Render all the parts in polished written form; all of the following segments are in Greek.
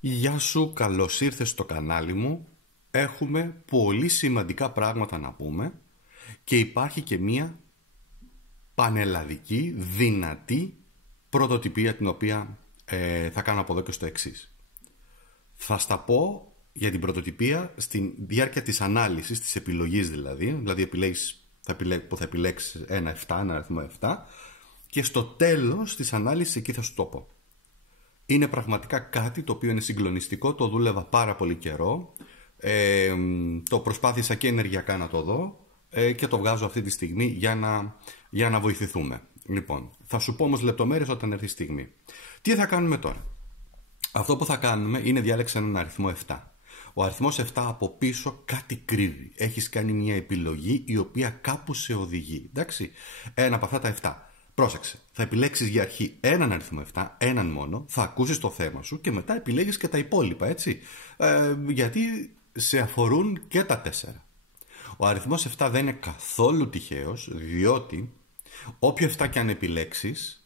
Γεια σου, καλώς ήρθες στο κανάλι μου. Έχουμε πολύ σημαντικά πράγματα να πούμε και υπάρχει και μία πανελλαδική, δυνατή πρωτοτυπία την οποία θα κάνω από εδώ και στο εξής. Θα στα πω για την πρωτοτυπία στη διάρκεια της ανάλυσης, της επιλογής δηλαδή που θα επιλέξεις ένα αριθμό 7 και στο τέλος της ανάλυσης εκεί θα σου το πω. Είναι πραγματικά κάτι το οποίο είναι συγκλονιστικό, το δούλευα πάρα πολύ καιρό, το προσπάθησα και ενεργειακά να το δω και το βγάζω αυτή τη στιγμή για να βοηθηθούμε. Λοιπόν, θα σου πω όμως λεπτομέρειες όταν έρθει η στιγμή. Τι θα κάνουμε τώρα? Αυτό που θα κάνουμε είναι διάλεξε έναν αριθμό 7. Ο αριθμός 7 από πίσω κάτι κρύβει. Έχεις κάνει μια επιλογή η οποία κάπου σε οδηγεί. Εντάξει, ένα από αυτά τα 7. Πρόσεξε, θα επιλέξεις για αρχή έναν αριθμό 7, έναν μόνο, θα ακούσεις το θέμα σου και μετά επιλέγεις και τα υπόλοιπα, έτσι. Γιατί σε αφορούν και τα 4. Ο αριθμός 7 δεν είναι καθόλου τυχαίος, διότι όποιο 7 και αν επιλέξεις,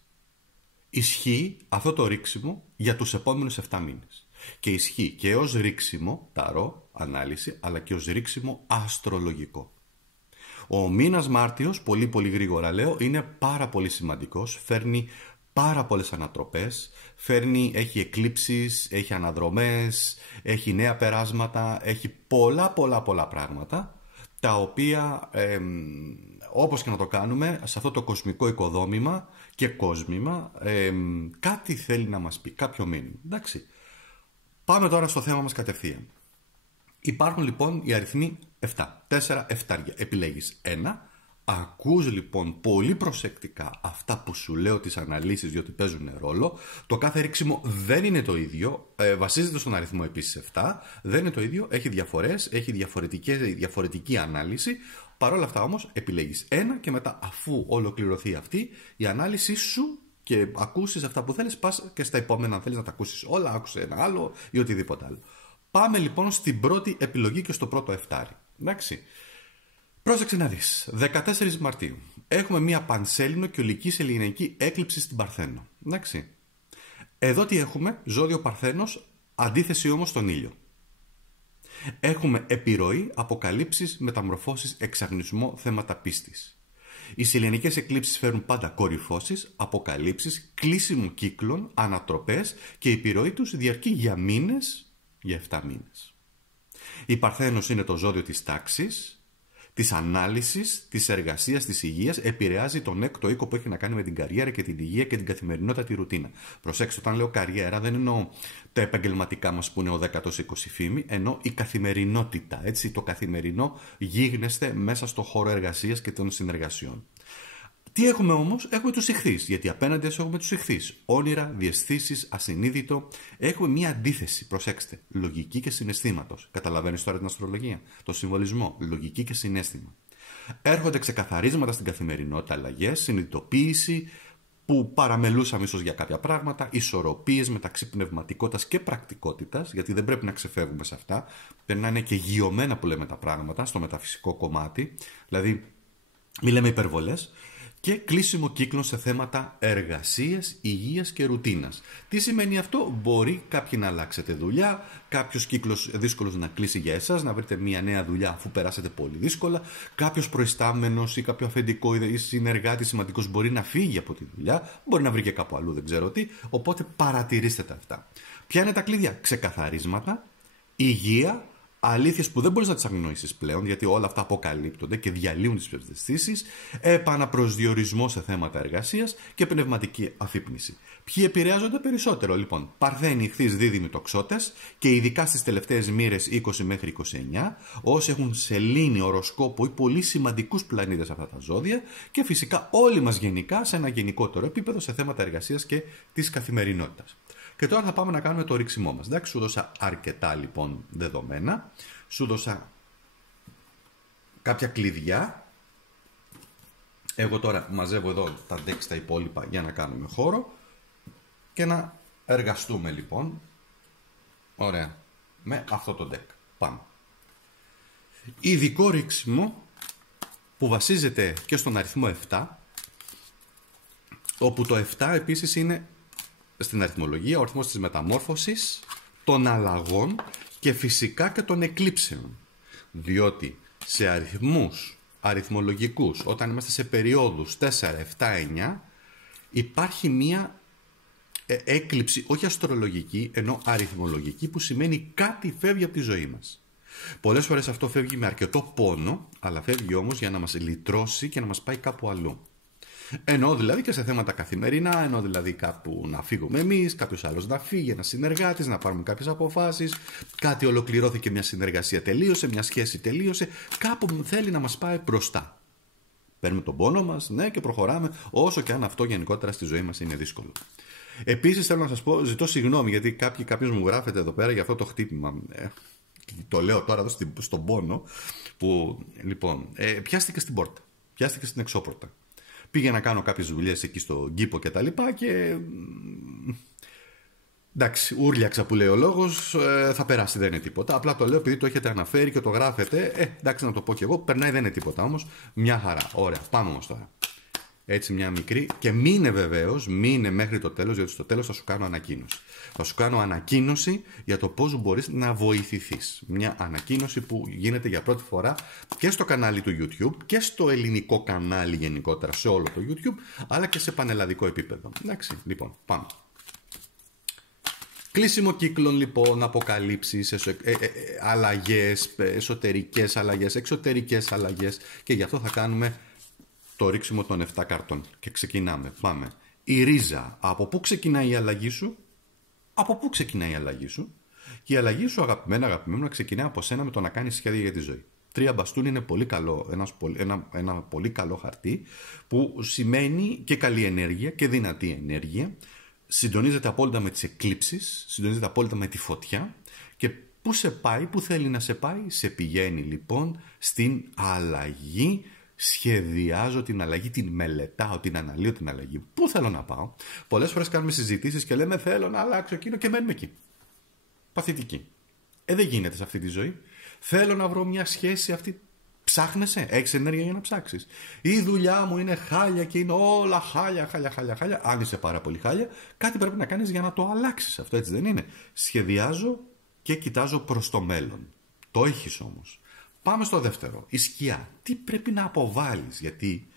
ισχύει αυτό το ρίξιμο για τους επόμενους 7 μήνες. Και ισχύει και ως ρίξιμο, ταρό, ανάλυση, αλλά και ως ρίξιμο αστρολογικό. Ο μήνας Μάρτιος, πολύ γρήγορα λέω, είναι πάρα πολύ σημαντικός, φέρνει πάρα πολλές ανατροπές, έχει εκλήψεις, έχει αναδρομές, έχει νέα περάσματα, έχει πολλά πράγματα, τα οποία όπως και να το κάνουμε, σε αυτό το κοσμικό οικοδόμημα και κόσμημα, κάτι θέλει να μας πει, κάποιο μήνυμα. Εντάξει. Πάμε τώρα στο θέμα μας κατευθείαν. Υπάρχουν λοιπόν οι αριθμοί 7, 4 εφτάρια. Επιλέγεις ένα, ακούς λοιπόν πολύ προσεκτικά αυτά που σου λέω, τις αναλύσεις, διότι παίζουν ρόλο. Το κάθε ρίξιμο δεν είναι το ίδιο, βασίζεται στον αριθμό επίσης 7, δεν είναι το ίδιο, έχει διαφορές, έχει διαφορετική ανάλυση. Παρ' όλα αυτά όμως επιλέγεις ένα και μετά, αφού ολοκληρωθεί αυτή η ανάλυση σου και ακούσεις αυτά που θέλεις, πας και στα επόμενα. Αν θέλεις να τα ακούσεις όλα, άκουσε ένα άλλο ή οτιδήποτε άλλο. Πάμε λοιπόν στην πρώτη επιλογή και στο πρώτο εφτάρι. Εντάξει. Πρόσεξε να δεις. 14 Μαρτίου. Έχουμε μία πανσέλινο και ολική σεληνιακή έκλειψη στην Παρθένο. Εντάξει. Εδώ τι έχουμε? Ζώδιο Παρθένος, αντίθεση όμως στον ήλιο. Έχουμε επιρροή, αποκαλύψεις, μεταμορφώσεις, εξαγνισμό, θέματα πίστης. Οι σεληνικές εκλήψεις φέρουν πάντα κορυφώσεις, αποκαλύψεις, κλείσιμο κύκλων, ανατροπές και η επιρροή τους διαρκεί για μήνες. Για 7 μήνες. Η Παρθένος είναι το ζώδιο της τάξης, της ανάλυσης, της εργασίας, της υγείας. Επηρεάζει τον έκτο οίκο που έχει να κάνει με την καριέρα και την υγεία και την καθημερινότητα, τη ρουτίνα. Προσέξτε, όταν λέω καριέρα δεν εννοώ τα επαγγελματικά μας που είναι ο 10ος οίκος η φήμη, εννοώ η καθημερινότητα. Έτσι, το καθημερινό γίγνεσθε μέσα στο χώρο εργασίας και των συνεργασιών. Τι έχουμε όμως? Έχουμε τους ιχθύς, γιατί απέναντι μας έχουμε τους ιχθύς. Όνειρα, διαισθήσεις, ασυνείδητο. Έχουμε μία αντίθεση, προσέξτε, λογική και συναισθήματος. Καταλαβαίνεις τώρα την αστρολογία, το συμβολισμό, λογική και συναίσθημα. Έρχονται ξεκαθαρίσματα στην καθημερινότητα, αλλαγές, συνειδητοποίηση που παραμελούσαμε ίσως για κάποια πράγματα, ισορροπίες μεταξύ πνευματικότητας και πρακτικότητας, γιατί δεν πρέπει να ξεφεύγουμε σε αυτά. Πρέπει να είναι και γιωμένα που λέμε τα πράγματα στο μεταφυσικό κομμάτι, δηλαδή μην λέμε υπερβολές. Και κλείσιμο κύκλων σε θέματα εργασίας, υγείας και ρουτίνας. Τι σημαίνει αυτό? Μπορεί κάποιοι να αλλάξετε δουλειά, κάποιος κύκλος δύσκολος να κλείσει για εσάς, να βρείτε μια νέα δουλειά αφού περάσετε πολύ δύσκολα, κάποιος προϊστάμενος ή κάποιο αφεντικό ή συνεργάτη σημαντικός μπορεί να φύγει από τη δουλειά, μπορεί να βρει και κάπου αλλού, δεν ξέρω τι, οπότε παρατηρήστε τα αυτά. Ποια είναι τα κλειδιά? Ξεκαθαρίσματα, υγεία, αλήθειες που δεν μπορείς να τις αγνοήσεις πλέον, γιατί όλα αυτά αποκαλύπτονται και διαλύουν τις ψευδαισθήσεις, επαναπροσδιορισμό σε θέματα εργασίας και πνευματική αφύπνιση. Ποιοι επηρεάζονται περισσότερο? Λοιπόν, Παρθένοι, Ιχθύς, Δίδυμοι, Τοξότες και ειδικά στις τελευταίες μοίρες 20 μέχρι 29, όσοι έχουν σελήνη, οροσκόπο ή πολύ σημαντικούς πλανήτες αυτά τα ζώδια και φυσικά όλοι μας γενικά σε ένα γενικότερο επίπεδο σε θέματα εργασίας και της καθημερινότητας. Και τώρα θα πάμε να κάνουμε το ρίξιμό μας. Εντάξει, σου δώσα αρκετά λοιπόν δεδομένα. Σου δώσα κάποια κλειδιά. Εγώ τώρα μαζεύω εδώ τα decks τα υπόλοιπα για να κάνουμε χώρο και να εργαστούμε λοιπόν. Ωραία. Με αυτό το deck. Πάμε. Ειδικό ρίξιμο που βασίζεται και στον αριθμό 7, όπου το 7 επίσης είναι στην αριθμολογία ο αριθμός της μεταμόρφωσης, των αλλαγών και φυσικά και των εκλήψεων. Διότι σε αριθμούς αριθμολογικούς, όταν είμαστε σε περιόδους 4, 7, 9, υπάρχει μία έκλειψη, όχι αστρολογική, ενώ αριθμολογική, που σημαίνει κάτι φεύγει από τη ζωή μας. Πολλές φορές αυτό φεύγει με αρκετό πόνο, αλλά φεύγει όμως για να μας λυτρώσει και να μας πάει κάπου αλλού. Ενώ δηλαδή και σε θέματα καθημερινά, ενώ δηλαδή κάπου να φύγουμε εμείς, κάποιος άλλος να φύγει, ένας συνεργάτης, να πάρουμε κάποιες αποφάσεις, κάτι ολοκληρώθηκε, μια συνεργασία τελείωσε, μια σχέση τελείωσε, κάπου θέλει να μας πάει μπροστά. Παίρνουμε τον πόνο μας, ναι, και προχωράμε, όσο και αν αυτό γενικότερα στη ζωή μας είναι δύσκολο. Επίσης θέλω να σας πω, ζητώ συγγνώμη, γιατί κάποιος μου γράφεται εδώ πέρα για αυτό το χτύπημα. Το λέω τώρα εδώ στον πόνο, που λοιπόν, πιάστηκε στην πόρτα, πιάστηκε στην εξώπορτα. Πήγε να κάνω κάποιες δουλειές εκεί στον κήπο και τα λοιπά και... εντάξει, ούρλιαξα που λέει ο λόγος, θα περάσει, δεν είναι τίποτα. Απλά το λέω επειδή το έχετε αναφέρει και το γράφετε. Εντάξει, να το πω κι εγώ, περνάει, δεν είναι τίποτα όμως. Μια χαρά. Ωραία, πάμε όμως τώρα. Έτσι μια μικρή, και μείνε βεβαίως, μείνε μέχρι το τέλος, γιατί στο τέλος θα σου κάνω ανακοίνωση. Θα σου κάνω ανακοίνωση για το πώς μπορείς να βοηθηθείς. Μια ανακοίνωση που γίνεται για πρώτη φορά και στο κανάλι του YouTube και στο ελληνικό κανάλι γενικότερα, σε όλο το YouTube, αλλά και σε πανελλαδικό επίπεδο. Εντάξει, λοιπόν, πάμε. Κλείσιμο κύκλων λοιπόν, αποκαλύψεις, αλλαγές, εσωτερικές αλλαγές, εξωτερικές αλλαγές, και γι' αυτό θα κάνουμε το ρίξιμο των 7 καρτών. Και ξεκινάμε. Πάμε. Η ρίζα. Από πού ξεκινάει η αλλαγή σου? Από πού ξεκινάει η αλλαγή σου? Και η αλλαγή σου, αγαπημένο, ξεκινάει από σένα με το να κάνεις σχέδια για τη ζωή. 3 μπαστούνι είναι πολύ καλό, ένα πολύ καλό χαρτί, που σημαίνει και καλή ενέργεια και δυνατή ενέργεια. Συντονίζεται απόλυτα με τις εκλήψεις, συντονίζεται απόλυτα με τη φωτιά, και πού σε πάει, πού θέλει να σε πάει? Σε πηγαίνει λοιπόν στην αλλαγή. Σχεδιάζω την αλλαγή, την μελετάω, την αναλύω την αλλαγή. Πού θέλω να πάω? Πολλές φορές κάνουμε συζητήσεις και λέμε θέλω να αλλάξω εκείνο, και μένουμε εκεί. Παθητική. Δεν γίνεται σε αυτή τη ζωή. Θέλω να βρω μια σχέση αυτή. Ψάχνεσαι, έχεις ενέργεια για να ψάξεις. Η δουλειά μου είναι χάλια και είναι όλα χάλια. Αν είσαι πάρα πολύ χάλια, κάτι πρέπει να κάνεις για να το αλλάξεις αυτό, έτσι δεν είναι? Σχεδιάζω και κοιτάζω προς το μέλλον. Το έχεις όμως. Πάμε στο δεύτερο. Η σκιά. Τι πρέπει να αποβάλεις? Γιατί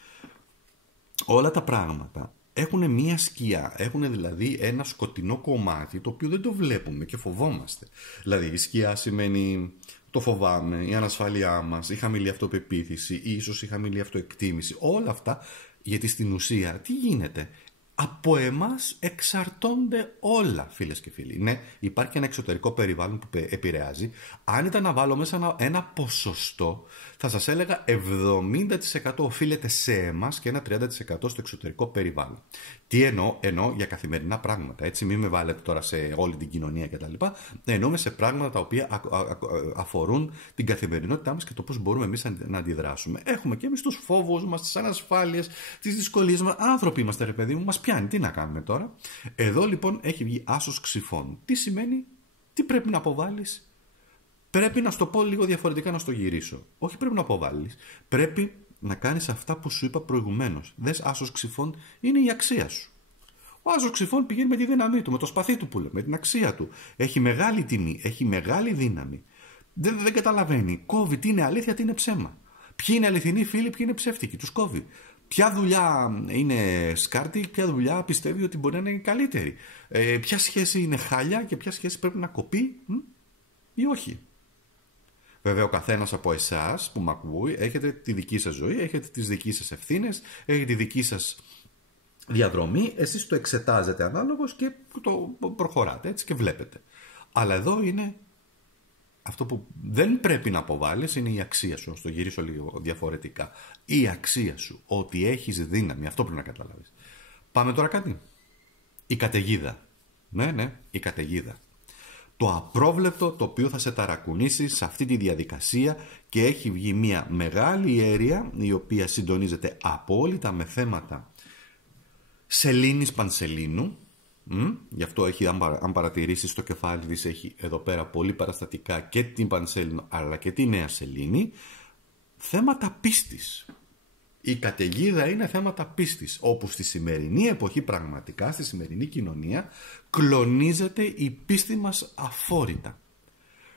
όλα τα πράγματα έχουν μία σκιά. Έχουν δηλαδή ένα σκοτεινό κομμάτι, το οποίο δεν το βλέπουμε και φοβόμαστε. Δηλαδή η σκιά σημαίνει το φοβάμαι, η ανασφάλειά μας, η χαμηλή αυτοπεποίθηση, ίσως η χαμηλή αυτοεκτίμηση. Όλα αυτά, γιατί στην ουσία τι γίνεται? Από εμάς εξαρτώνται όλα, φίλες και φίλοι. Ναι, υπάρχει ένα εξωτερικό περιβάλλον που επηρεάζει. Αν ήταν να βάλω μέσα ένα ποσοστό, θα σας έλεγα 70% οφείλεται σε εμάς και ένα 30% στο εξωτερικό περιβάλλον. Τι εννοώ για καθημερινά πράγματα. Έτσι, μην με βάλετε τώρα σε όλη την κοινωνία κτλ. Εννοούμε σε πράγματα τα οποία αφορούν την καθημερινότητά μας και το πώς μπορούμε εμείς να αντιδράσουμε. Έχουμε και εμείς τους φόβους μας, τις ανασφάλειες, τις δυσκολίες μας. Άνθρωποι είμαστε, ρε παιδί μου, μας πιάνει. Τι να κάνουμε τώρα? Εδώ λοιπόν έχει βγει άσος ξυφών. Τι σημαίνει? Τι πρέπει να αποβάλεις? Πρέπει να σου το πω λίγο διαφορετικά, να στο γυρίσω. Όχι πρέπει να αποβάλεις. Πρέπει να κάνεις αυτά που σου είπα προηγουμένως. Δες, άσος ξυφών είναι η αξία σου. Ο άσος ξυφών πηγαίνει με τη δύναμή του, με το σπαθί του που λέμε, με την αξία του. Έχει μεγάλη τιμή, έχει μεγάλη δύναμη. Δεν καταλαβαίνει. Κόβει τι είναι αλήθεια, τι είναι ψέμα. Ποιοι είναι αληθινοί φίλοι, ποιοι είναι ψεύτικοι. Τους κόβει. Ποια δουλειά είναι σκάρτη, ποια δουλειά πιστεύει ότι μπορεί να είναι καλύτερη. Ποια σχέση είναι χάλια και ποια σχέση πρέπει να κοπεί ή όχι. Βέβαια, ο καθένας από εσάς που με ακούει έχετε τη δική σας ζωή, έχετε τις δικές σας ευθύνες, έχετε τη δική σας διαδρομή. Εσείς το εξετάζετε ανάλογος και το προχωράτε έτσι και βλέπετε. Αλλά εδώ είναι αυτό που δεν πρέπει να αποβάλεις, είναι η αξία σου. Στο γυρίσω λίγο διαφορετικά. Η αξία σου, ότι έχεις δύναμη, αυτό πρέπει να καταλάβεις. Πάμε τώρα κάτι. Η καταιγίδα. Ναι, η καταιγίδα. Το απρόβλεπτο το οποίο θα σε ταρακουνήσει σε αυτή τη διαδικασία, και έχει βγει μια μεγάλη ιερία η οποία συντονίζεται απόλυτα με θέματα σελήνης πανσελήνου. Γι' αυτό έχει, αν παρατηρήσεις στο κεφάλι της, έχει εδώ πέρα πολύ παραστατικά και την πανσέλινο αλλά και τη νέα σελήνη. Θέματα πίστης. Η καταιγίδα είναι θέματα πίστης, όπου στη σημερινή εποχή πραγματικά, στη σημερινή κοινωνία, κλονίζεται η πίστη μας αφόρητα.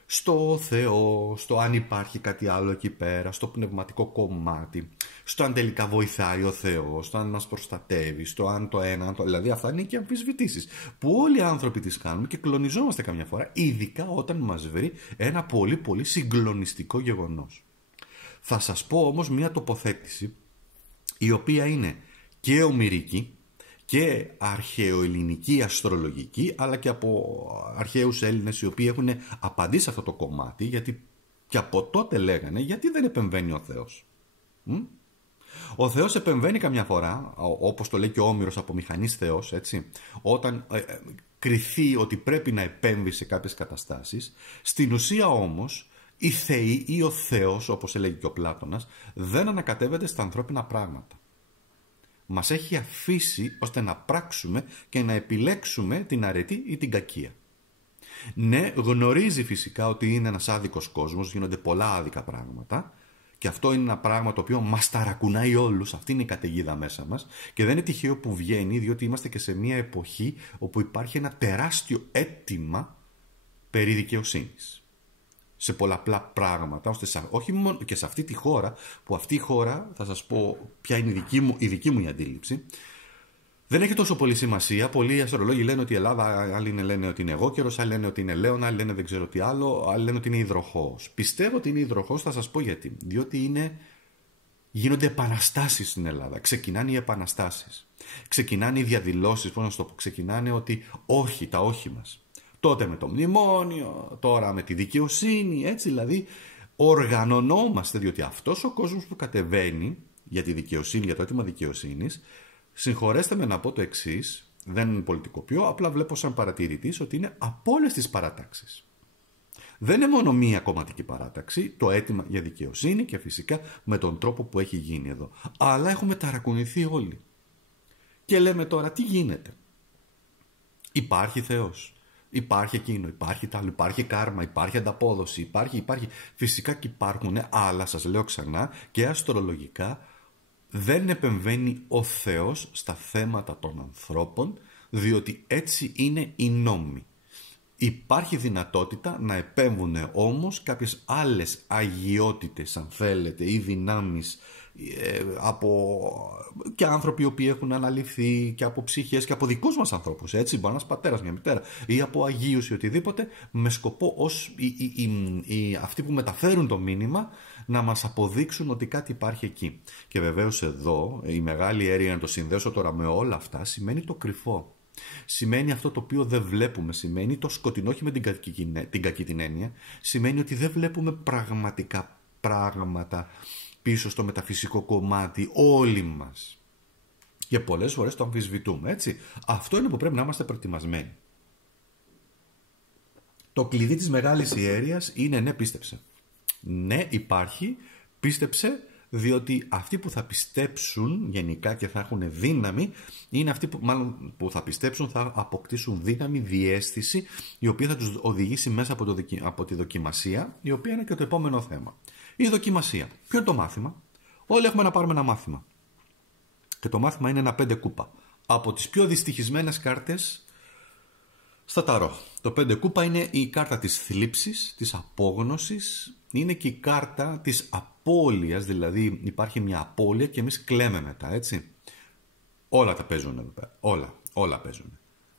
Στο Θεό, στο αν υπάρχει κάτι άλλο εκεί πέρα, στο πνευματικό κομμάτι, στο αν τελικά βοηθάει ο Θεός, στο αν μας προστατεύει, στο αν το ένα, δηλαδή αυτά είναι και αμφισβητήσεις που όλοι οι άνθρωποι τις κάνουμε και κλονιζόμαστε καμιά φορά, ειδικά όταν μας βρει ένα πολύ πολύ συγκλονιστικό γεγονός. Θα σας πω όμως μια τοποθέτηση η οποία είναι και ομηρική και αρχαιοελληνική αστρολογική, αλλά και από αρχαίους Έλληνες οι οποίοι έχουν απαντήσει σε αυτό το κομμάτι, γιατί και από τότε λέγανε γιατί δεν επεμβαίνει ο Θεός. Ο Θεός επεμβαίνει καμιά φορά, όπως το λέει και ο Όμηρος, από μηχανής Θεός, έτσι, όταν κριθεί ότι πρέπει να επέμβει σε κάποιες καταστάσεις. Στην ουσία όμως οι θεοί ή ο Θεός, όπως έλεγε και ο Πλάτωνας, δεν ανακατεύεται στα ανθρώπινα πράγματα. Μας έχει αφήσει ώστε να πράξουμε και να επιλέξουμε την αρετή ή την κακία. Ναι, γνωρίζει φυσικά ότι είναι ένας άδικος κόσμος, γίνονται πολλά άδικα πράγματα και αυτό είναι ένα πράγμα το οποίο μας ταρακουνάει όλους, αυτή είναι η καταιγίδα μέσα μας και δεν είναι τυχαίο που βγαίνει, διότι είμαστε και σε μια εποχή όπου υπάρχει ένα τεράστιο αίτημα περί δικαιοσύνης. Σε πολλαπλά πράγματα, ώστε όχι μόνο και σε αυτή τη χώρα, που αυτή η χώρα, θα σας πω ποια είναι η δική μου η αντίληψη, δεν έχει τόσο πολύ σημασία. Πολλοί αστρολόγοι λένε ότι η Ελλάδα, άλλοι λένε ότι είναι εγώκερος, άλλοι λένε ότι είναι λέων, άλλοι λένε δεν ξέρω τι άλλο, άλλοι λένε ότι είναι υδροχόος. Πιστεύω ότι είναι υδροχόος, θα σας πω γιατί. Διότι γίνονται επαναστάσεις στην Ελλάδα. Ξεκινάνε οι επαναστάσεις. Ξεκινάνε οι διαδηλώσεις, πώς να σου το πω, ξεκινάνε ότι όχι, τα όχι μας. Τότε με το μνημόνιο, τώρα με τη δικαιοσύνη, έτσι δηλαδή οργανωνόμαστε, διότι αυτός ο κόσμος που κατεβαίνει για τη δικαιοσύνη, για το αίτημα δικαιοσύνης, συγχωρέστε με να πω το εξής, δεν πολιτικοποιώ, απλά βλέπω σαν παρατηρητής ότι είναι από όλες τις παρατάξεις. Δεν είναι μόνο μία κομματική παράταξη, το αίτημα για δικαιοσύνη και φυσικά με τον τρόπο που έχει γίνει εδώ. Αλλά έχουμε ταρακουνηθεί όλοι. Και λέμε τώρα τι γίνεται. Υπάρχει Θεός. Υπάρχει εκείνο, υπάρχει τ' άλλο, υπάρχει κάρμα, υπάρχει ανταπόδοση, υπάρχει. Φυσικά και υπάρχουν, αλλά σας λέω ξανά και αστρολογικά δεν επεμβαίνει ο Θεός στα θέματα των ανθρώπων, διότι έτσι είναι οι νόμοι. Υπάρχει δυνατότητα να επέμβουν όμως κάποιες άλλες αγιότητες, αν θέλετε, ή δυνάμεις από και άνθρωποι οι οποίοι έχουν αναλυφθεί και από ψυχές και από δικούς μας ανθρώπους, έτσι, μπορεί να είναι ένας πατέρας, μια μητέρα ή από αγίους ή οτιδήποτε, με σκοπό ως αυτοί που μεταφέρουν το μήνυμα να μας αποδείξουν ότι κάτι υπάρχει εκεί. Και βεβαίως εδώ η μεγάλη αίρια, να το συνδέσω τώρα με όλα αυτά, σημαίνει το κρυφό. Σημαίνει αυτό το οποίο δεν βλέπουμε, σημαίνει το σκοτεινό, όχι με την κακή την έννοια, σημαίνει ότι δεν βλέπουμε πραγματικά πράγματα πίσω στο μεταφυσικό κομμάτι όλοι μας. Και πολλές φορές το αμφισβητούμε, έτσι. Αυτό είναι που πρέπει να είμαστε προετοιμασμένοι. Το κλειδί της μεγάλης ιέρειας είναι ναι, πίστεψε. Ναι, υπάρχει, πίστεψε, διότι αυτοί που θα πιστέψουν γενικά και θα έχουν δύναμη είναι αυτοί που θα πιστέψουν, θα αποκτήσουν δύναμη, διαίσθηση, η οποία θα τους οδηγήσει μέσα από τη δοκιμασία, η οποία είναι και το επόμενο θέμα. Η δοκιμασία. Ποιο είναι το μάθημα? Όλοι έχουμε να πάρουμε ένα μάθημα. Και το μάθημα είναι ένα 5 κούπα. Από τις πιο δυστυχισμένες κάρτες στα ταρό. Το 5 κούπα είναι η κάρτα της θλίψης, της απόγνωσης, είναι και η κάρτα της απώλειας, δηλαδή υπάρχει μια απώλεια και εμείς κλαίμε μετά, έτσι. Όλα τα παίζουν εδώ πέρα. Όλα παίζουν.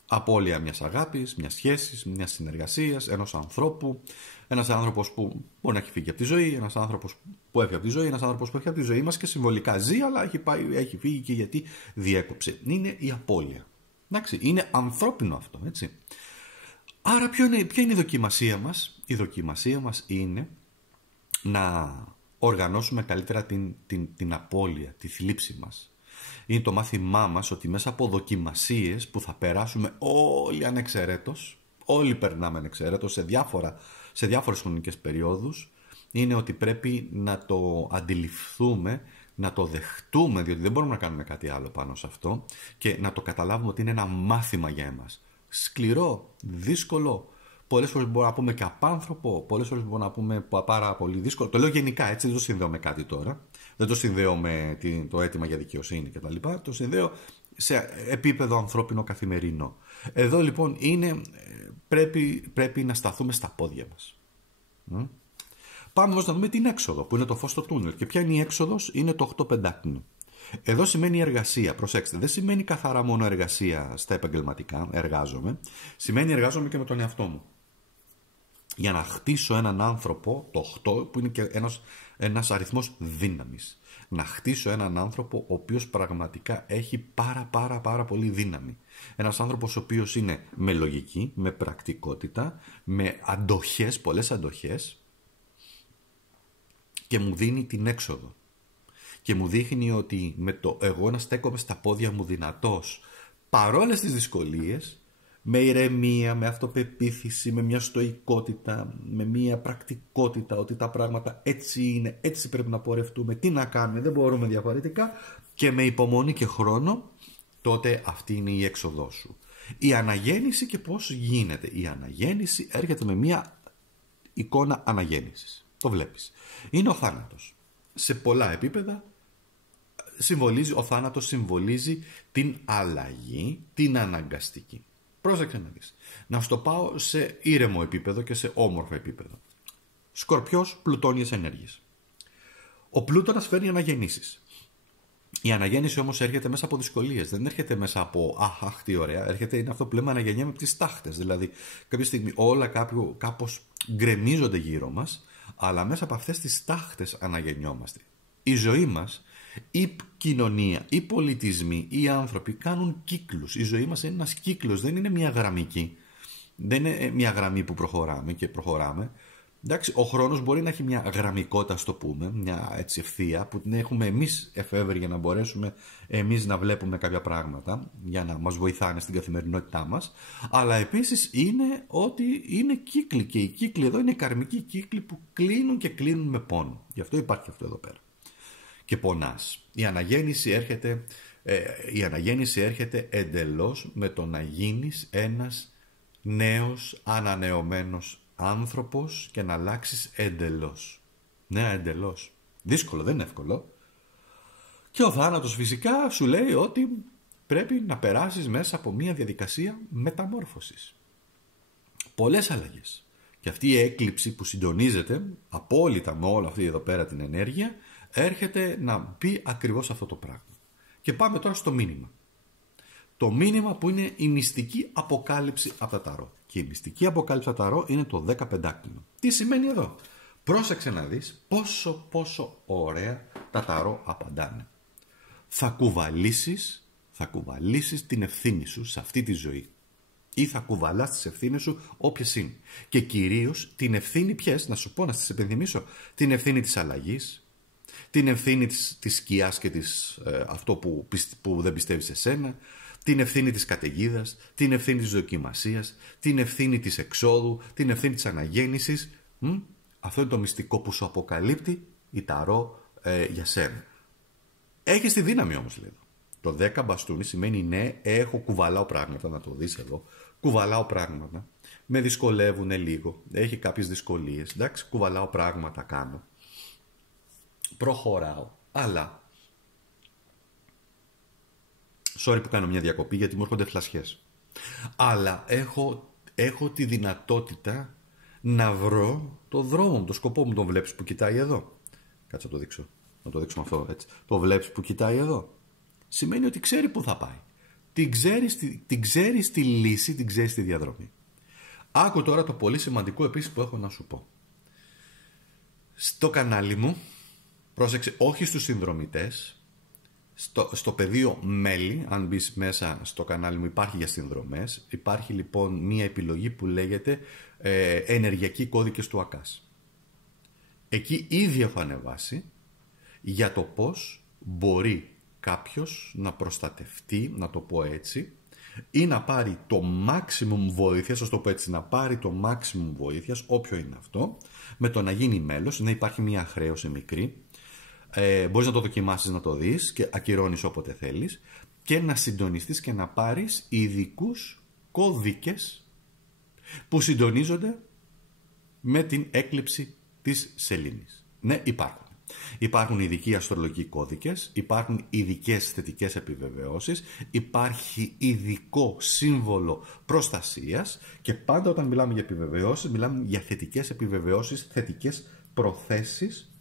Απώλεια μιας αγάπης, μιας σχέσης, μιας συνεργασίας, ενός ανθρώπου. Ένας άνθρωπος που μπορεί να έχει φύγει από τη ζωή, ένας άνθρωπος που έφυγε από τη ζωή, ένας άνθρωπος που έχει από τη ζωή μας και συμβολικά ζει, αλλά έχει φύγει και γιατί διέκοψε. Είναι η απώλεια. Εντάξει, είναι ανθρώπινο αυτό, έτσι. Άρα ποια είναι η δοκιμασία μας? Η δοκιμασία μας είναι να οργανώσουμε καλύτερα την απώλεια, τη θλίψη μας. Είναι το μάθημά μας ότι μέσα από δοκιμασίες που θα περάσουμε όλοι ανεξαιρέτως, όλοι περνάμε ανεξαιρέτως σε διάφορες χρονικές περιόδους, είναι ότι πρέπει να το αντιληφθούμε, να το δεχτούμε, διότι δεν μπορούμε να κάνουμε κάτι άλλο πάνω σε αυτό, και να το καταλάβουμε ότι είναι ένα μάθημα για εμάς. Σκληρό, δύσκολο, πολλές φορές μπορούμε να πούμε και απάνθρωπο, πολλές φορές μπορούμε να πούμε πάρα πολύ δύσκολο. Το λέω γενικά, έτσι, δεν το συνδέω με κάτι τώρα. Δεν το συνδέω με το αίτημα για δικαιοσύνη κτλ. Το συνδέω σε επίπεδο ανθρώπινο καθημερινό. Εδώ λοιπόν πρέπει να σταθούμε στα πόδια μας. Πάμε όμως να δούμε την έξοδο, που είναι το φως στο τούνελ. Και ποια είναι η έξοδος? Είναι το 8 πεντάκτηνο. Εδώ σημαίνει εργασία. Προσέξτε, δεν σημαίνει καθαρά μόνο εργασία στα επαγγελματικά, εργάζομαι. Σημαίνει εργάζομαι και με τον εαυτό μου. Για να χτίσω έναν άνθρωπο, το 8, που είναι και ένας αριθμός δύναμης. Να χτίσω έναν άνθρωπο ο οποίος πραγματικά έχει πάρα πολύ δύναμη. Ένας άνθρωπος ο οποίος είναι με λογική, με πρακτικότητα, με αντοχές, πολλές αντοχές, και μου δίνει την έξοδο. Και μου δείχνει ότι με το εγώ να στέκομαι στα πόδια μου δυνατός, παρόλες τις δυσκολίες, με ηρεμία, με αυτοπεποίθηση, με μια στοικότητα, με μια πρακτικότητα, ότι τα πράγματα έτσι είναι, έτσι πρέπει να πορευτούμε, τι να κάνουμε, δεν μπορούμε διαφορετικά, και με υπομονή και χρόνο, τότε αυτή είναι η έξοδός σου. Η αναγέννηση και πώς γίνεται. Η αναγέννηση έρχεται με μια εικόνα αναγέννησης. Το βλέπεις. Είναι ο θάνατος. Σε πολλά επίπεδα ο θάνατος συμβολίζει την αλλαγή, την αναγκαστική. Πρόσεξε να δεις. Να σου το πάω σε ήρεμο επίπεδο και σε όμορφο επίπεδο. Σκορπιός, πλουτόνιες ενέργειες. Ο Πλούτονας φέρνει αναγεννήσεις. Η αναγέννηση όμως έρχεται μέσα από δυσκολίες. Δεν έρχεται μέσα από αχ, τι ωραία. Είναι αυτό που λέμε αναγεννιά με τις τάχτες. Δηλαδή, κάποια στιγμή όλα κάπως γκρεμίζονται γύρω μας, αλλά μέσα από αυτές τις τάχτες αναγεννιόμαστε. Η ζωή μας, η κοινωνία, οι πολιτισμοί, οι άνθρωποι κάνουν κύκλους. Η ζωή μας είναι ένας κύκλος, δεν είναι μια γραμμική. Δεν είναι μια γραμμή που προχωράμε και προχωράμε. Εντάξει, ο χρόνος μπορεί να έχει μια γραμμικότητα, ας το πούμε, μια έτσι ευθεία που την έχουμε εμείς εφεύρει για να μπορέσουμε εμείς να βλέπουμε κάποια πράγματα, για να μας βοηθάνε στην καθημερινότητά μας. Αλλά επίσης είναι ότι είναι κύκλοι, και οι κύκλοι εδώ είναι καρμικοί κύκλοι που κλείνουν και κλείνουν με πόνο. Γι' αυτό υπάρχει αυτό εδώ πέρα. Και πονάς. Η αναγέννηση έρχεται εντελώς με το να γίνεις ένας νέος, ανανεωμένος άνθρωπος και να αλλάξεις εντελώς. Ναι, εντελώς. Δύσκολο, δεν είναι εύκολο. Και ο θάνατος φυσικά σου λέει ότι πρέπει να περάσεις μέσα από μια διαδικασία μεταμόρφωσης. Πολλές αλλαγές. Και αυτή η έκλειψη που συντονίζεται απόλυτα με όλη αυτή εδώ πέρα την ενέργεια, έρχεται να πει ακριβώς αυτό το πράγμα. Και πάμε τώρα στο μήνυμα. Το μήνυμα που είναι η μυστική αποκάλυψη από τα ταρό. Και η μυστική αποκάλυψη από τα ταρό είναι το 15. Τι σημαίνει εδώ? Πρόσεξε να δεις πόσο ωραία τα ταρό απαντάνε. Θα κουβαλήσεις την ευθύνη σου σε αυτή τη ζωή. Ή θα κουβαλάς τις ευθύνες σου όποιες είναι. Και κυρίως την ευθύνη ποιες, να σου πω, να στις επενθυμίσω, την ευθύνη της αλλαγής, την ευθύνη της σκιάς και αυτό που δεν πιστεύει σε σένα, την ευθύνη της καταιγίδας, την ευθύνη της δοκιμασίας, την ευθύνη της εξόδου, την ευθύνη της αναγέννησης. Αυτό είναι το μυστικό που σου αποκαλύπτει η ταρό για σένα. Έχεις τη δύναμη όμως, λέει. Το 10 μπαστούνι σημαίνει ναι, κουβαλάω πράγματα, να το δεις εδώ. Κουβαλάω πράγματα, με δυσκολεύουν λίγο, έχει κάποιες δυσκολίες, εντάξει, κουβαλάω πράγματα, κάνω. Προχωράω, αλλά sorry που κάνω μια διακοπή γιατί μου έρχονται φλασιές, αλλά έχω τη δυνατότητα να βρω το δρόμο μου, το σκοπό μου. Τον βλέπεις που κοιτάει εδώ? Κάτσε να το δείξω, να το δείξουμε αυτό έτσι. Το βλέπεις που κοιτάει εδώ? Σημαίνει ότι ξέρει που θα πάει. Την ξέρεις τη λύση, την ξέρεις τη διαδρομή. Άκου τώρα το πολύ σημαντικό επίσης που έχω να σου πω. Στο κανάλι μου, πρόσεξε, όχι στους συνδρομητές, στο πεδίο μέλη, αν μπεις μέσα στο κανάλι μου υπάρχει για συνδρομές, υπάρχει λοιπόν μία επιλογή που λέγεται ενεργειακοί κώδικες του ΑΚΑΣ. Εκεί ήδη έχω ανεβάσει για το πώς μπορεί κάποιος να προστατευτεί, να το πω έτσι, ή να πάρει το maximum βοήθειας, ας το πω έτσι, να πάρει το maximum βοήθειας, όποιο είναι αυτό, με το να γίνει μέλος, να υπάρχει μια χρέωση μικρή, μπορείς να το δοκιμάσεις, να το δεις και ακυρώνεις όποτε θέλεις, και να συντονιστείς και να πάρεις ειδικούς κώδικες που συντονίζονται με την έκλειψη της σελήνης. Ναι, υπάρχουν. Υπάρχουν ειδικοί αστρολογικοί κώδικες, υπάρχουν ειδικές θετικές επιβεβαιώσεις, υπάρχει ειδικό σύμβολο προστασίας και πάντα όταν μιλάμε για επιβεβαιώσεις, μιλάμε για θετικές επιβεβαιώσεις, θετικές προθέσεις,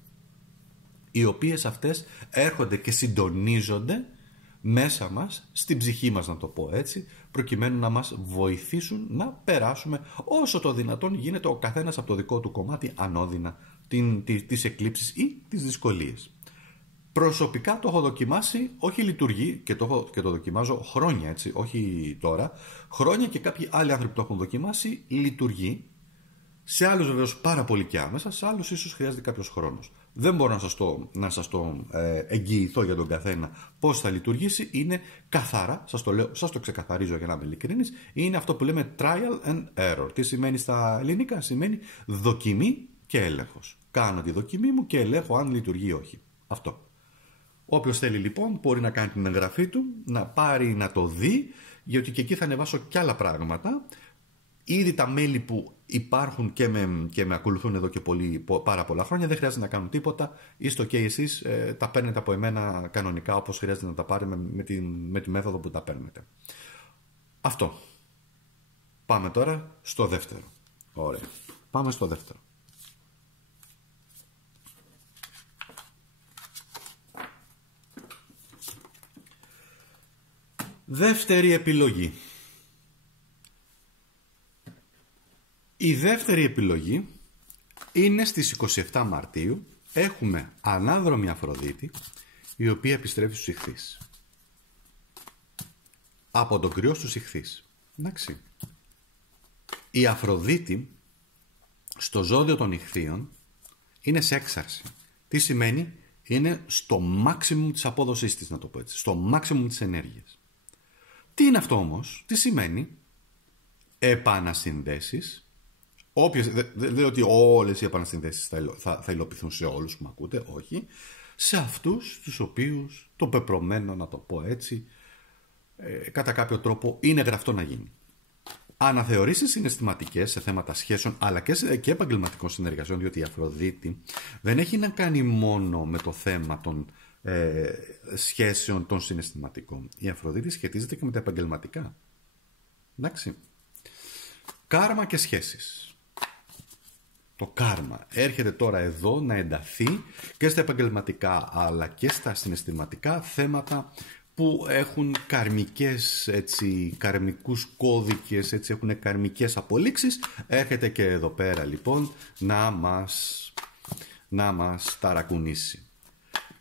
οι οποίες αυτές έρχονται και συντονίζονται μέσα μας, στην ψυχή μας να το πω έτσι, προκειμένου να μας βοηθήσουν να περάσουμε όσο το δυνατόν γίνεται ο καθένας από το δικό του κομμάτι ανώδυνα τις εκλήψεις ή τις δυσκολίες. Προσωπικά το έχω δοκιμάσει, όχι λειτουργεί και το δοκιμάζω χρόνια έτσι, όχι τώρα, χρόνια και κάποιοι άλλοι άνθρωποι το έχουν δοκιμάσει, λειτουργεί. Σε άλλους βεβαίως πάρα πολύ και άμεσα, σε άλλους ίσως χρειάζεται κάποιος χρόνος. Δεν μπορώ να σας το εγγυηθώ για τον καθένα πώς θα λειτουργήσει. Είναι καθαρά, σας το ξεκαθαρίζω για να είμαι ειλικρινής, είναι αυτό που λέμε trial and error. Τι σημαίνει στα ελληνικά? Σημαίνει δοκιμή και έλεγχος. Κάνω τη δοκιμή μου και ελέγχω αν λειτουργεί ή όχι. Αυτό. Όποιος θέλει λοιπόν μπορεί να κάνει την εγγραφή του, να πάρει να το δει, γιατί και εκεί θα ανεβάσω κι άλλα πράγματα. Ήδη τα μέλη που υπάρχουν και με ακολουθούν εδώ και πάρα πολλά χρόνια δεν χρειάζεται να κάνουν τίποτα. Είστε και εσείς τα παίρνετε από εμένα κανονικά όπως χρειάζεται να τα πάρετε με τη μέθοδο που τα παίρνετε. Αυτό. Πάμε τώρα στο δεύτερο. Ωραία. Πάμε στο δεύτερο. Δεύτερη επιλογή. Η δεύτερη επιλογή είναι στις 27 Μαρτίου. Έχουμε ανάδρομη Αφροδίτη, η οποία επιστρέφει στους Ιχθύς. Από τον κρυό στους Ιχθύς. Εντάξει. Η Αφροδίτη στο ζώδιο των Ιχθύων είναι σε έξαρση. Τι σημαίνει? Είναι στο maximum της απόδοσής της, να το πω έτσι. Στο maximum της ενέργειας. Τι είναι αυτό όμως? Τι σημαίνει? Επανασυνδέσεις. Δεν λέω ότι όλες οι επανασυνδέσεις θα υλοποιηθούν σε όλους που με ακούτε, όχι. Σε αυτούς τους οποίους το πεπρωμένο, να το πω έτσι, κατά κάποιο τρόπο είναι γραφτό να γίνει. Αναθεωρήσεις συναισθηματικές σε θέματα σχέσεων αλλά και επαγγελματικών συνεργασιών, διότι η Αφροδίτη δεν έχει να κάνει μόνο με το θέμα των σχέσεων των συναισθηματικών. Η Αφροδίτη σχετίζεται και με τα επαγγελματικά. Εντάξει. Κάρμα και σχέσεις. Το κάρμα έρχεται τώρα εδώ να ενταθεί και στα επαγγελματικά αλλά και στα συναισθηματικά θέματα που έχουν καρμικούς κώδικες, έτσι, έχουν καρμικές απολύξεις. Έρχεται και εδώ πέρα λοιπόν να μας ταρακουνήσει.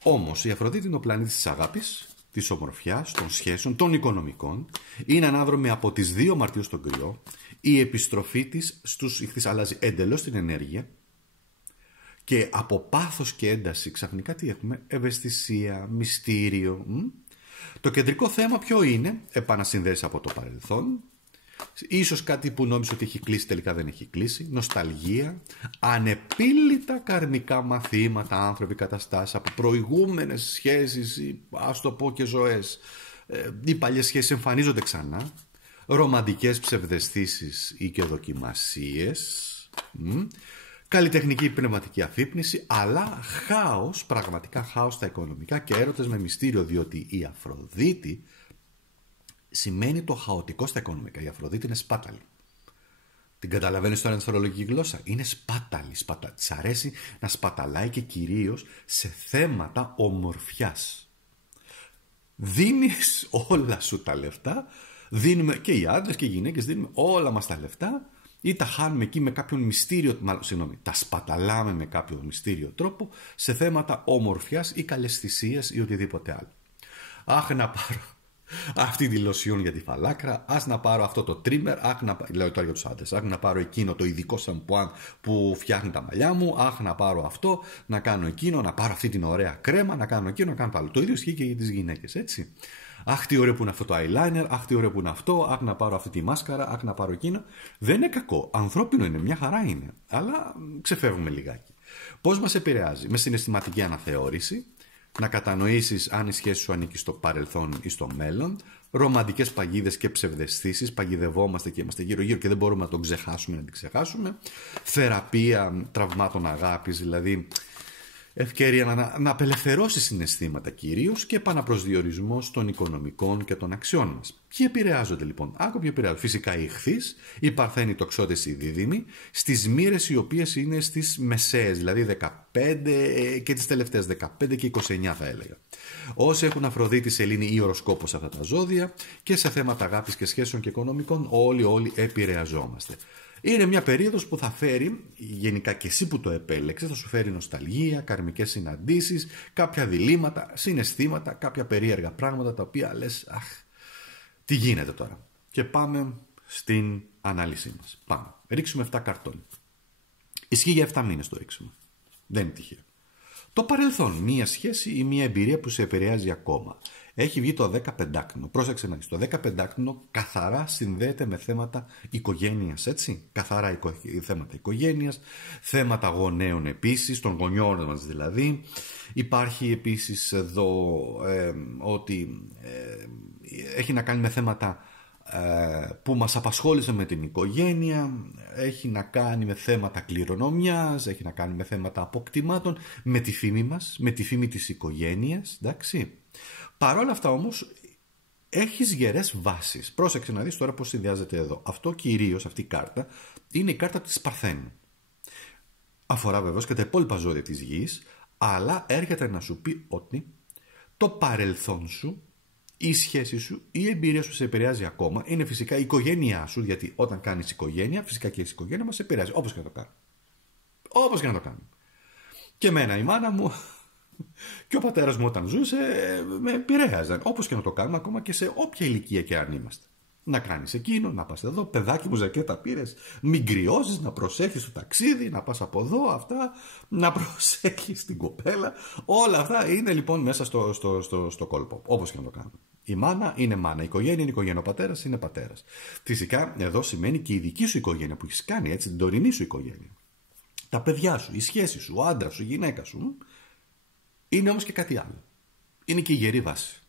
Όμως η Αφροδίτη είναι ο πλανήτης της αγάπης, της ομορφιάς, των σχέσεων, των οικονομικών. Είναι ανάδρομη από τις 2 Μαρτίου στον κρυό. Η επιστροφή της στους Ιχθύς αλλάζει εντελώς την ενέργεια και από πάθος και ένταση ξαφνικά τι έχουμε? Ευαισθησία, μυστήριο. Το κεντρικό θέμα ποιο είναι? Επανασυνδέσεις από το παρελθόν. Ίσως κάτι που νόμιζε ότι έχει κλείσει τελικά δεν έχει κλείσει. Νοσταλγία. Ανεπίλητα καρμικά μαθήματα, άνθρωποι, καταστάσεις από προηγούμενες σχέσεις ή ας το πω και ζωές. Οι παλιές σχέσεις εμφανίζονται ξανά. Ρομαντικές ψευδαισθήσεις ή και δοκιμασίες. Καλλιτεχνική πνευματική αφύπνιση, αλλά χάος, πραγματικά χάος στα οικονομικά και έρωτες με μυστήριο, διότι η Αφροδίτη σημαίνει το χαοτικό στα οικονομικά. Η Αφροδίτη είναι σπάταλη. Την καταλαβαίνεις τώρα την αstrολογική γλώσσα? Είναι σπάταλη. Της αρέσει να σπαταλάει και κυρίως σε θέματα ομορφιάς. Δίνεις όλα σου τα λεφτά, δίνουμε και οι άντρες και οι γυναίκες, δίνουμε όλα μας τα λεφτά ή τα χάνουμε εκεί με κάποιον μυστήριο, τα σπαταλάμε με κάποιο μυστήριο τρόπο σε θέματα ομορφιάς ή καλεσθησίας ή οτιδήποτε άλλο. Αχ, να πάρω αυτή τη λοσιόν για τη φαλάκρα, ας να πάρω αυτό το τρίμερ, λέω τώρα για τους άντρες, αχ να πάρω εκείνο το ειδικό σαμπουάν που φτιάχνει τα μαλλιά μου, αχ να πάρω αυτό, να κάνω εκείνο, να πάρω αυτή την ωραία κρέμα, να κάνω εκείνο, να κάνω το άλλο. Το ίδιο ισχύει και για τις γυναίκες, έτσι. Αχ, τι ωραίο που είναι αυτό το eyeliner, αχ, τι ωραίο που είναι αυτό, αχ, να πάρω αυτή τη μάσκαρα, αχ, να πάρω εκείνο. Δεν είναι κακό. Ανθρώπινο είναι, μια χαρά είναι. Αλλά ξεφεύγουμε λιγάκι. Πώς μας επηρεάζει? Με συναισθηματική αναθεώρηση, να κατανοήσεις αν η σχέση σου ανήκει στο παρελθόν ή στο μέλλον, ρομαντικές παγίδες και ψευδαισθήσεις, παγιδευόμαστε και είμαστε γύρω-γύρω και δεν μπορούμε να τον ξεχάσουμε, να την ξεχάσουμε, θεραπεία τραυμάτων αγάπης, δηλαδή ευκαιρία να απελευθερώσει συναισθήματα κυρίως και επαναπροσδιορισμός των οικονομικών και των αξιών μας. Ποιοι επηρεάζονται λοιπόν? Ποιοι επηρεάζονται? Φυσικά οι ηχθείς, οι παρθένοι, οι τοξότες, οι δίδυμοι, στις μοίρες οι οποίες είναι στις μεσαίες, δηλαδή 15 και τις τελευταίες 15 και 29 θα έλεγα. Όσοι έχουν Αφροδίτη, Σελήνη ή οροσκόπο σε αυτά τα ζώδια και σε θέματα αγάπης και σχέσεων και οικονομικών, όλοι επηρεαζόμαστε. Είναι μια περίοδος που θα φέρει, γενικά και εσύ που το επέλεξες, θα σου φέρει νοσταλγία, καρμικές συναντήσεις, κάποια διλήμματα, συναισθήματα, κάποια περίεργα πράγματα τα οποία λες, αχ, τι γίνεται τώρα? Και πάμε στην ανάλυση μας. Πάμε. Ρίξουμε 7 καρτών. Ισχύει για 7 μήνες το ρίξουμε. Δεν είναι τυχαίο. Το παρελθόν, μία σχέση ή μία εμπειρία που σε επηρεάζει ακόμα. Έχει βγει το 15κτηνο. Πρόσεξε να δεις. Το 15κτηνο καθαρά συνδέεται με θέματα οικογένειας, έτσι. Καθαρά θέματα οικογένειας, θέματα γονέων επίσης, των γονιών μας δηλαδή. Υπάρχει επίσης εδώ ότι έχει να κάνει με θέματα που μας απασχόλησαν με την οικογένεια, έχει να κάνει με θέματα κληρονομιάς, έχει να κάνει με θέματα αποκτημάτων, με τη φήμη μας, με τη φήμη της οικογένειας, εντάξει. Παρ' όλα αυτά όμως έχεις γερές βάσεις. Πρόσεξε να δεις τώρα πώς συνδυάζεται εδώ. Αυτό κυρίως, αυτή η κάρτα, είναι η κάρτα της Παρθένου. Αφορά βεβαίως και τα υπόλοιπα ζώδια της γης, αλλά έρχεται να σου πει ότι το παρελθόν σου, η σχέση σου, η εμπειρία σου σε επηρεάζει ακόμα. Είναι φυσικά η οικογένειά σου, γιατί όταν κάνεις οικογένεια, φυσικά και η οικογένεια μας επηρεάζει, όπως και να το κάνω. Όπως και να το κάνω. Και εμένα η μάνα μου και ο πατέρας μου όταν ζούσε με επηρέαζαν, όπως και να το κάνουμε, ακόμα και σε όποια ηλικία και αν είμαστε. Να κάνεις εκείνο, να πας εδώ, παιδάκι μου ζακέτα πήρες, μην κρυώσεις, να προσέχεις το ταξίδι, να πας από εδώ, αυτά, να προσέχεις την κοπέλα. Όλα αυτά είναι λοιπόν μέσα στο κόλπο, όπως και να το κάνουμε. Η μάνα είναι μάνα, η οικογένεια είναι οικογένεια, ο πατέρας είναι πατέρας. Φυσικά εδώ σημαίνει και η δική σου οικογένεια που έχεις κάνει, έτσι, την τωρινή σου οικογένεια. Τα παιδιά σου, η σχέση σου, ο άντρας σου, η γυναίκα σου. Είναι όμως και κάτι άλλο. Είναι και η γερή βάση.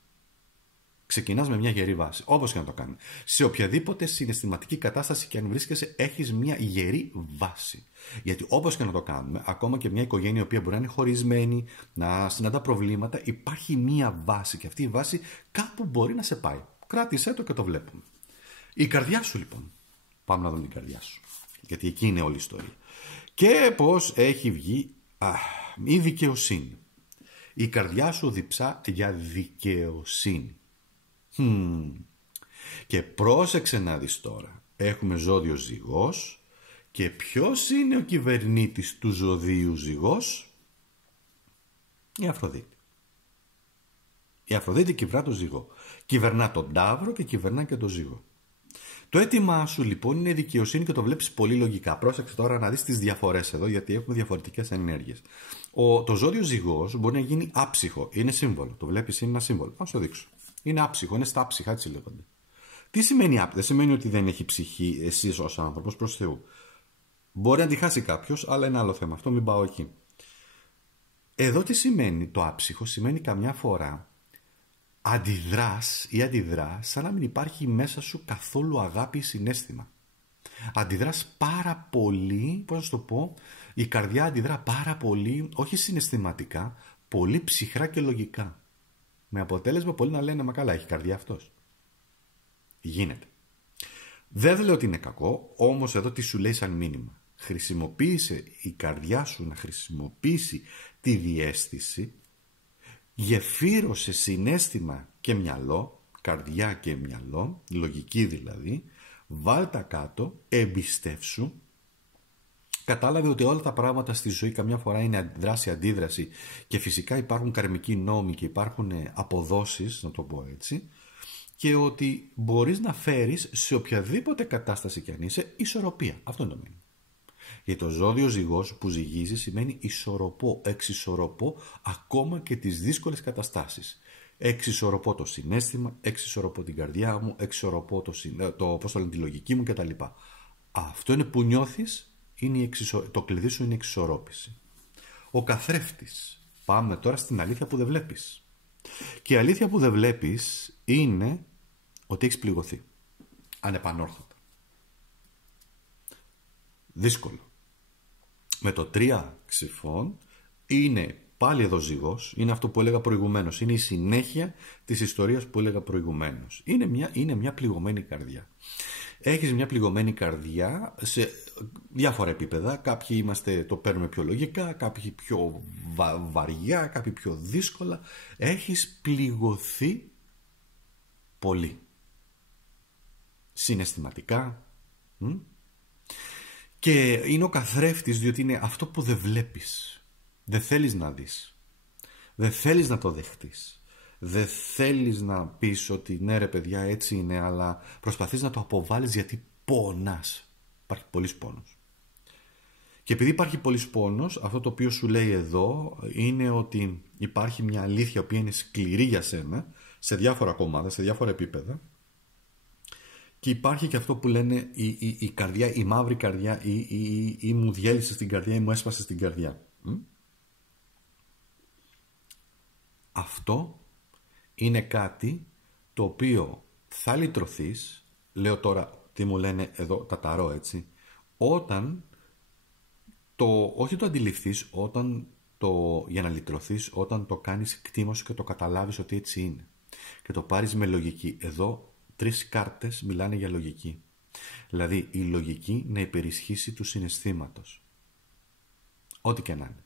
Ξεκινάς με μια γερή βάση, όπως και να το κάνεις. Σε οποιαδήποτε συναισθηματική κατάσταση και αν βρίσκεσαι, έχεις μια γερή βάση. Γιατί όπως και να το κάνουμε, ακόμα και μια οικογένεια η οποία μπορεί να είναι χωρισμένη, να συναντά προβλήματα, υπάρχει μια βάση και αυτή η βάση κάπου μπορεί να σε πάει. Κράτησέ το και το βλέπουμε. Η καρδιά σου λοιπόν. Πάμε να δούμε την καρδιά σου. Γιατί εκεί είναι όλη η ιστορία. Και πώς έχει βγει η δικαιοσύνη. Η καρδιά σου διψά για δικαιοσύνη. Και πρόσεξε να δεις τώρα. Έχουμε ζώδιο Ζυγός. Και ποιος είναι ο κυβερνήτης του ζωδίου Ζυγός? Η Αφροδίτη. Η Αφροδίτη κυβερνά το Ζυγό. Κυβερνά τον Ταύρο και κυβερνά και τον Ζυγό. Το αίτημά σου λοιπόν είναι δικαιοσύνη και το βλέπεις πολύ λογικά. Πρόσεξε τώρα να δεις τις διαφορές εδώ, γιατί έχουμε διαφορετικές ενέργειες. Το ζώδιο Ζυγός μπορεί να γίνει άψυχο. Είναι σύμβολο. Το βλέπεις, είναι ένα σύμβολο. Θα σου δείξω. Είναι άψυχο, είναι στα άψυχα, έτσι λέγονται. Τι σημαίνει άψυχο? Δεν σημαίνει ότι δεν έχει ψυχή εσύ ως άνθρωπος, προς Θεού. Μπορεί να τη χάσει κάποιος, αλλά είναι άλλο θέμα. Αυτό μην πάω εκεί. Εδώ τι σημαίνει το άψυχο? Σημαίνει καμιά φορά αντιδράς σαν να μην υπάρχει μέσα σου καθόλου αγάπη ή συναίσθημα. Αντιδράς πάρα πολύ, πώς να σου το πω, η καρδιά αντιδρά πάρα πολύ, όχι συναισθηματικά, πολύ ψυχρά και λογικά. Με αποτέλεσμα πολλοί να λένε, μα καλά, έχει καρδιά αυτός. Γίνεται. Δεν λέω ότι είναι κακό, όμως εδώ τι σου λέει σαν μήνυμα? Χρησιμοποίησε η καρδιά σου να χρησιμοποιήσει τη διαίσθηση, γεφύρωσε συναίσθημα και μυαλό, καρδιά και μυαλό, λογική δηλαδή, βάλ τα κάτω, εμπιστεύσου, κατάλαβε ότι όλα τα πράγματα στη ζωή καμιά φορά είναι δράση-αντίδραση και φυσικά υπάρχουν καρμικοί νόμοι και υπάρχουν αποδόσεις, να το πω έτσι, και ότι μπορείς να φέρεις σε οποιαδήποτε κατάσταση κι αν είσαι ισορροπία. Αυτό είναι το μήνυμα. Γιατί το ζώδιο Ζυγός που ζυγίζει σημαίνει ισορροπώ, εξισορροπώ ακόμα και τις δύσκολες καταστάσεις. Εξισορροπώ το συναίσθημα, εξισορροπώ την καρδιά μου, εξισορροπώ τη λογική μου κτλ. Αυτό είναι που νιώθεις, το κλειδί σου είναι η εξισορρόπηση. Ο καθρέφτης. Πάμε τώρα στην αλήθεια που δεν βλέπεις. Και η αλήθεια που δεν βλέπεις είναι ότι έχεις πληγωθεί. Ανεπανόρθωτα. Δύσκολο. Με το 3 ξυφών είναι πάλι εδώ ζυγός, είναι αυτό που έλεγα προηγουμένως. Είναι η συνέχεια της ιστορίας που έλεγα προηγουμένως. Είναι μια πληγωμένη καρδιά. Έχεις μια πληγωμένη καρδιά σε διάφορα επίπεδα. Κάποιοι το παίρνουμε πιο λογικά, κάποιοι πιο βαριά, κάποιοι πιο δύσκολα. Έχεις πληγωθεί πολύ. Συναισθηματικά. Και είναι ο καθρέφτης, διότι είναι αυτό που δεν βλέπεις. Δεν θέλεις να δεις. Δεν θέλεις να το δεχτείς. Δεν θέλεις να πεις ότι ναι ρε παιδιά έτσι είναι, αλλά προσπαθείς να το αποβάλεις γιατί πονάς. Υπάρχει πολύς πόνος. Και επειδή υπάρχει πολύς πόνος, αυτό το οποίο σου λέει εδώ είναι ότι υπάρχει μια αλήθεια που είναι σκληρή για σένα σε διάφορα κομμάτια, σε διάφορα επίπεδα. Και υπάρχει και αυτό που λένε η καρδιά, η μαύρη καρδιά ή μου διέλυσε στην καρδιά ή μου έσπασε στην καρδιά. Αυτό είναι κάτι το οποίο θα λυτρωθείς, λέω τώρα τι μου λένε εδώ τα ταρό έτσι, όταν όχι το αντιληφθείς, για να λυτρωθείς, όταν το κάνεις κτίμωση και το καταλάβεις ότι έτσι είναι και το πάρεις με λογική. Εδώ 3 κάρτες μιλάνε για λογική. Δηλαδή η λογική να υπερισχύσει του συναισθήματος. Ό,τι και να είναι.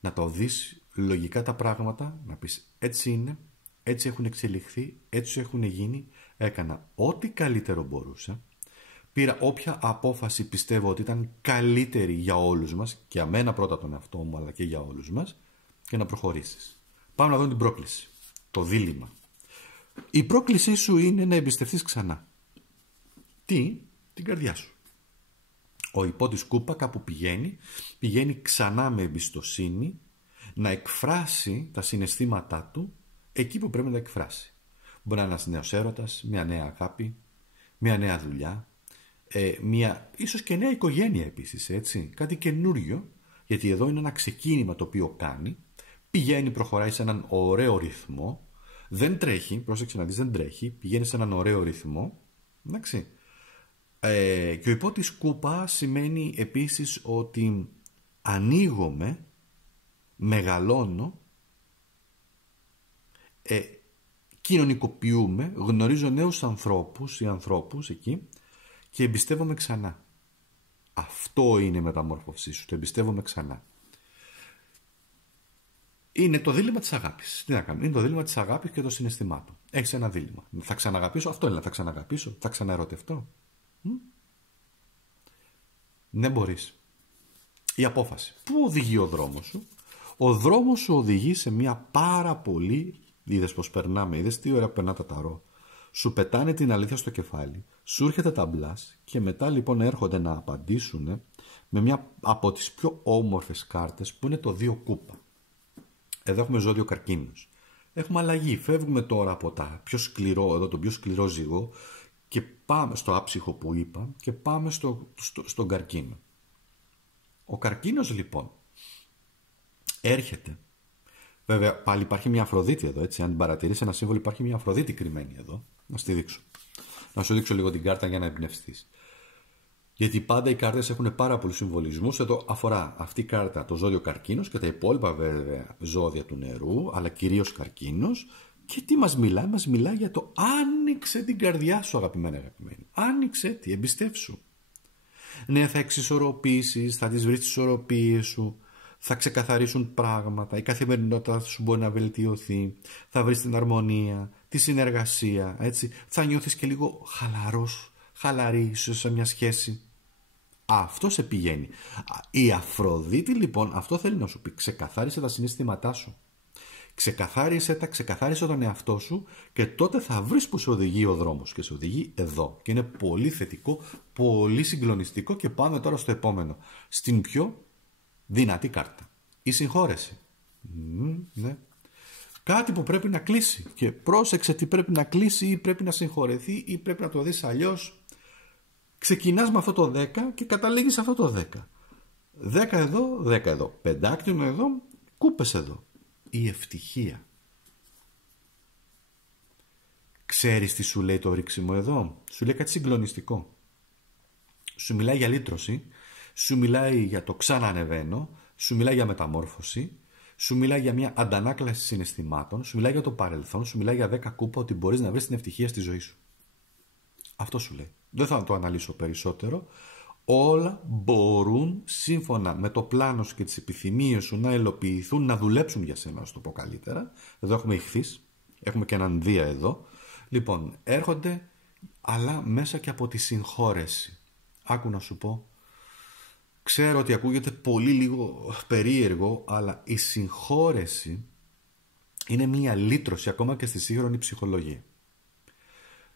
Να το δεις λογικά τα πράγματα, να πεις έτσι είναι, έτσι έχουν εξελιχθεί, έτσι έχουν γίνει, έκανα ό,τι καλύτερο μπορούσα, πήρα όποια απόφαση πιστεύω ότι ήταν καλύτερη για όλους μας, και για μένα πρώτα τον εαυτό μου αλλά και για όλους μας, και να προχωρήσεις. Πάμε να δούμε την πρόκληση, το δίλημμα. Η πρόκλησή σου είναι να εμπιστευτείς ξανά. Την καρδιά σου. Ο υπότης κούπα κάπου πηγαίνει ξανά με εμπιστοσύνη να εκφράσει τα συναισθήματά του εκεί που πρέπει να τα εκφράσει. Μπορεί να είναι ένας νέος έρωτας, μια νέα αγάπη, μια νέα δουλειά, ίσως και νέα οικογένεια επίσης, έτσι, κάτι καινούριο, γιατί εδώ είναι ένα ξεκίνημα το οποίο κάνει, προχωράει σε έναν ωραίο ρυθμό, δεν τρέχει, πρόσεξε να δεις, δεν τρέχει, πηγαίνει σε έναν ωραίο ρυθμό, εντάξει. Και ο υπότης κούπα σημαίνει επίσης ότι ανοίγομαι, μεγαλώνω, κοινωνικοποιούμε, γνωρίζω νέους ανθρώπους ή ανθρώπους εκεί και εμπιστεύομαι ξανά. Αυτό είναι η μεταμόρφωσή σου, το εμπιστεύομαι ξανά. Είναι το δίλημμα της αγάπης. Τι να κάνουμε, είναι το δίλημμα της αγάπης και των συναισθημάτων. Έχεις ένα δίλημμα. Θα ξαναγαπήσω, αυτό είναι, θα ξαναγαπήσω, θα ξαναερωτευτώ. Δεν μπορείς. Η απόφαση. Πού οδηγεί ο δρόμος σου? Ο δρόμος σου οδηγεί σε μια πάρα πολύ... Είδες πως περνάμε, είδες τι ωραία περνά τα ταρό. Σου πετάνε την αλήθεια στο κεφάλι, σου έρχεται τα μπλάς και μετά λοιπόν έρχονται να απαντήσουν με μια από τις πιο όμορφες κάρτες που είναι το 2 κούπα. Εδώ έχουμε ζώδιο καρκίνος. Έχουμε αλλαγή, φεύγουμε τώρα από τον πιο σκληρό ζυγό και πάμε στο άψυχο που είπα και πάμε στον καρκίνο. Ο καρκίνος λοιπόν έρχεται. Βέβαια πάλι υπάρχει μια Αφροδίτη εδώ, έτσι. Αν την παρατηρείς ένα σύμβολο, υπάρχει μια Αφροδίτη κρυμμένη εδώ. Να σου τη δείξω. Να σου δείξω λίγο την κάρτα για να εμπνευστείς. Γιατί πάντα οι κάρτες έχουν πάρα πολλούς συμβολισμούς. Εδώ αφορά αυτή η κάρτα το ζώδιο καρκίνος και τα υπόλοιπα βέβαια ζώδια του νερού, αλλά κυρίως καρκίνος. Και τι μας μιλάει? Μας μιλάει για το άνοιξε την καρδιά σου, αγαπημένη. Άνοιξε τη, εμπιστεύσου. Ναι, θα εξισορροπήσεις, θα τις βρεις τις ισορροπίες σου. Θα ξεκαθαρίσουν πράγματα, η καθημερινότητα σου μπορεί να βελτιωθεί, θα βρεις την αρμονία, τη συνεργασία, έτσι. Θα νιώθεις και λίγο χαλαρή σε μια σχέση. Αυτό σε πηγαίνει. Η Αφροδίτη λοιπόν αυτό θέλει να σου πει. Ξεκαθάρισε τα συναισθήματά σου. Ξεκαθάρισε τον εαυτό σου και τότε θα βρεις που σε οδηγεί ο δρόμος και σε οδηγεί εδώ. Και είναι πολύ θετικό, πολύ συγκλονιστικό και πάμε τώρα στο επόμενο. Στην πιο δυνατή κάρτα. Η συγχώρεση. Ναι. Κάτι που πρέπει να κλείσει. Και πρόσεξε τι πρέπει να κλείσει ή πρέπει να συγχωρεθεί ή πρέπει να το δεις αλλιώς. Ξεκινάς με αυτό το 10 και καταλήγεις σε αυτό το 10. 10 εδώ, 10 εδώ. Πεντάκτηνο εδώ κούπες εδώ. Η ευτυχία. Ξέρεις τι σου λέει το ρίξιμο εδώ? Σου λέει κάτι συγκλονιστικό. Σου μιλάει για λύτρωση, σου μιλάει για το ξανανεβαίνω, σου μιλάει για μεταμόρφωση, σου μιλάει για μια αντανάκλαση συναισθημάτων, σου μιλάει για το παρελθόν, σου μιλάει για 10 κούπα ότι μπορείς να βρεις την ευτυχία στη ζωή σου. Αυτό σου λέει. Δεν θα το αναλύσω περισσότερο. Όλα μπορούν σύμφωνα με το πλάνο σου και τις επιθυμίες σου να υλοποιηθούν, να δουλέψουν για σένα, να σου το πω καλύτερα. Εδώ έχουμε ηχθείς, έχουμε και έναν Δία εδώ. Λοιπόν, έρχονται, αλλά μέσα και από τη συγχώρεση. Άκου να σου πω. Ξέρω ότι ακούγεται πολύ λίγο περίεργο, αλλά η συγχώρεση είναι μία λύτρωση ακόμα και στη σύγχρονη ψυχολογία.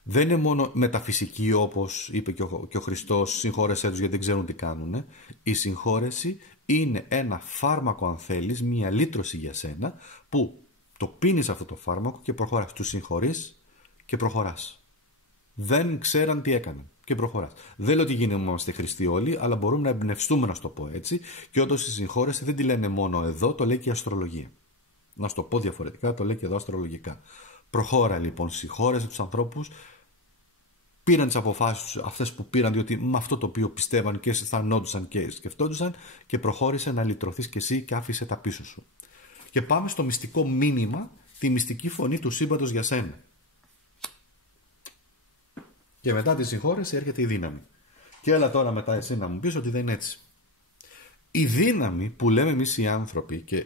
Δεν είναι μόνο μεταφυσική, όπως είπε και ο Χριστός, συγχώρεσέ τους γιατί δεν ξέρουν τι κάνουν. Η συγχώρεση είναι ένα φάρμακο, αν θέλεις, μία λύτρωση για σένα, που το πίνεις αυτό το φάρμακο και προχωράς. Τους συγχωρείς και προχωράς. Δεν ξέραν τι έκαναν και προχωράς. Δεν λέω ότι γίνομαστε χριστοί όλοι, αλλά μπορούμε να εμπνευστούμε, να σου το πω έτσι. Και όντως η συγχώρεση δεν τη λένε μόνο εδώ, το λέει και η αστρολογία. Να σου το πω διαφορετικά, το λέει και εδώ αστρολογικά. Προχώρα λοιπόν, συγχώρεσε τους ανθρώπους. Πήραν τις αποφάσεις αυτές που πήραν, διότι με αυτό το οποίο πιστεύαν και αισθανόντουσαν και σκεφτόντουσαν, και προχώρησε να λυτρωθείς και εσύ και άφησε τα πίσω σου. Και πάμε στο μυστικό μήνυμα, τη μυστική φωνή του σύμπαντος για σένα. Και μετά τη συγχώρεση έρχεται η δύναμη. Και έλα τώρα μετά εσύ να μου πεις ότι δεν είναι έτσι. Η δύναμη που λέμε εμείς οι άνθρωποι και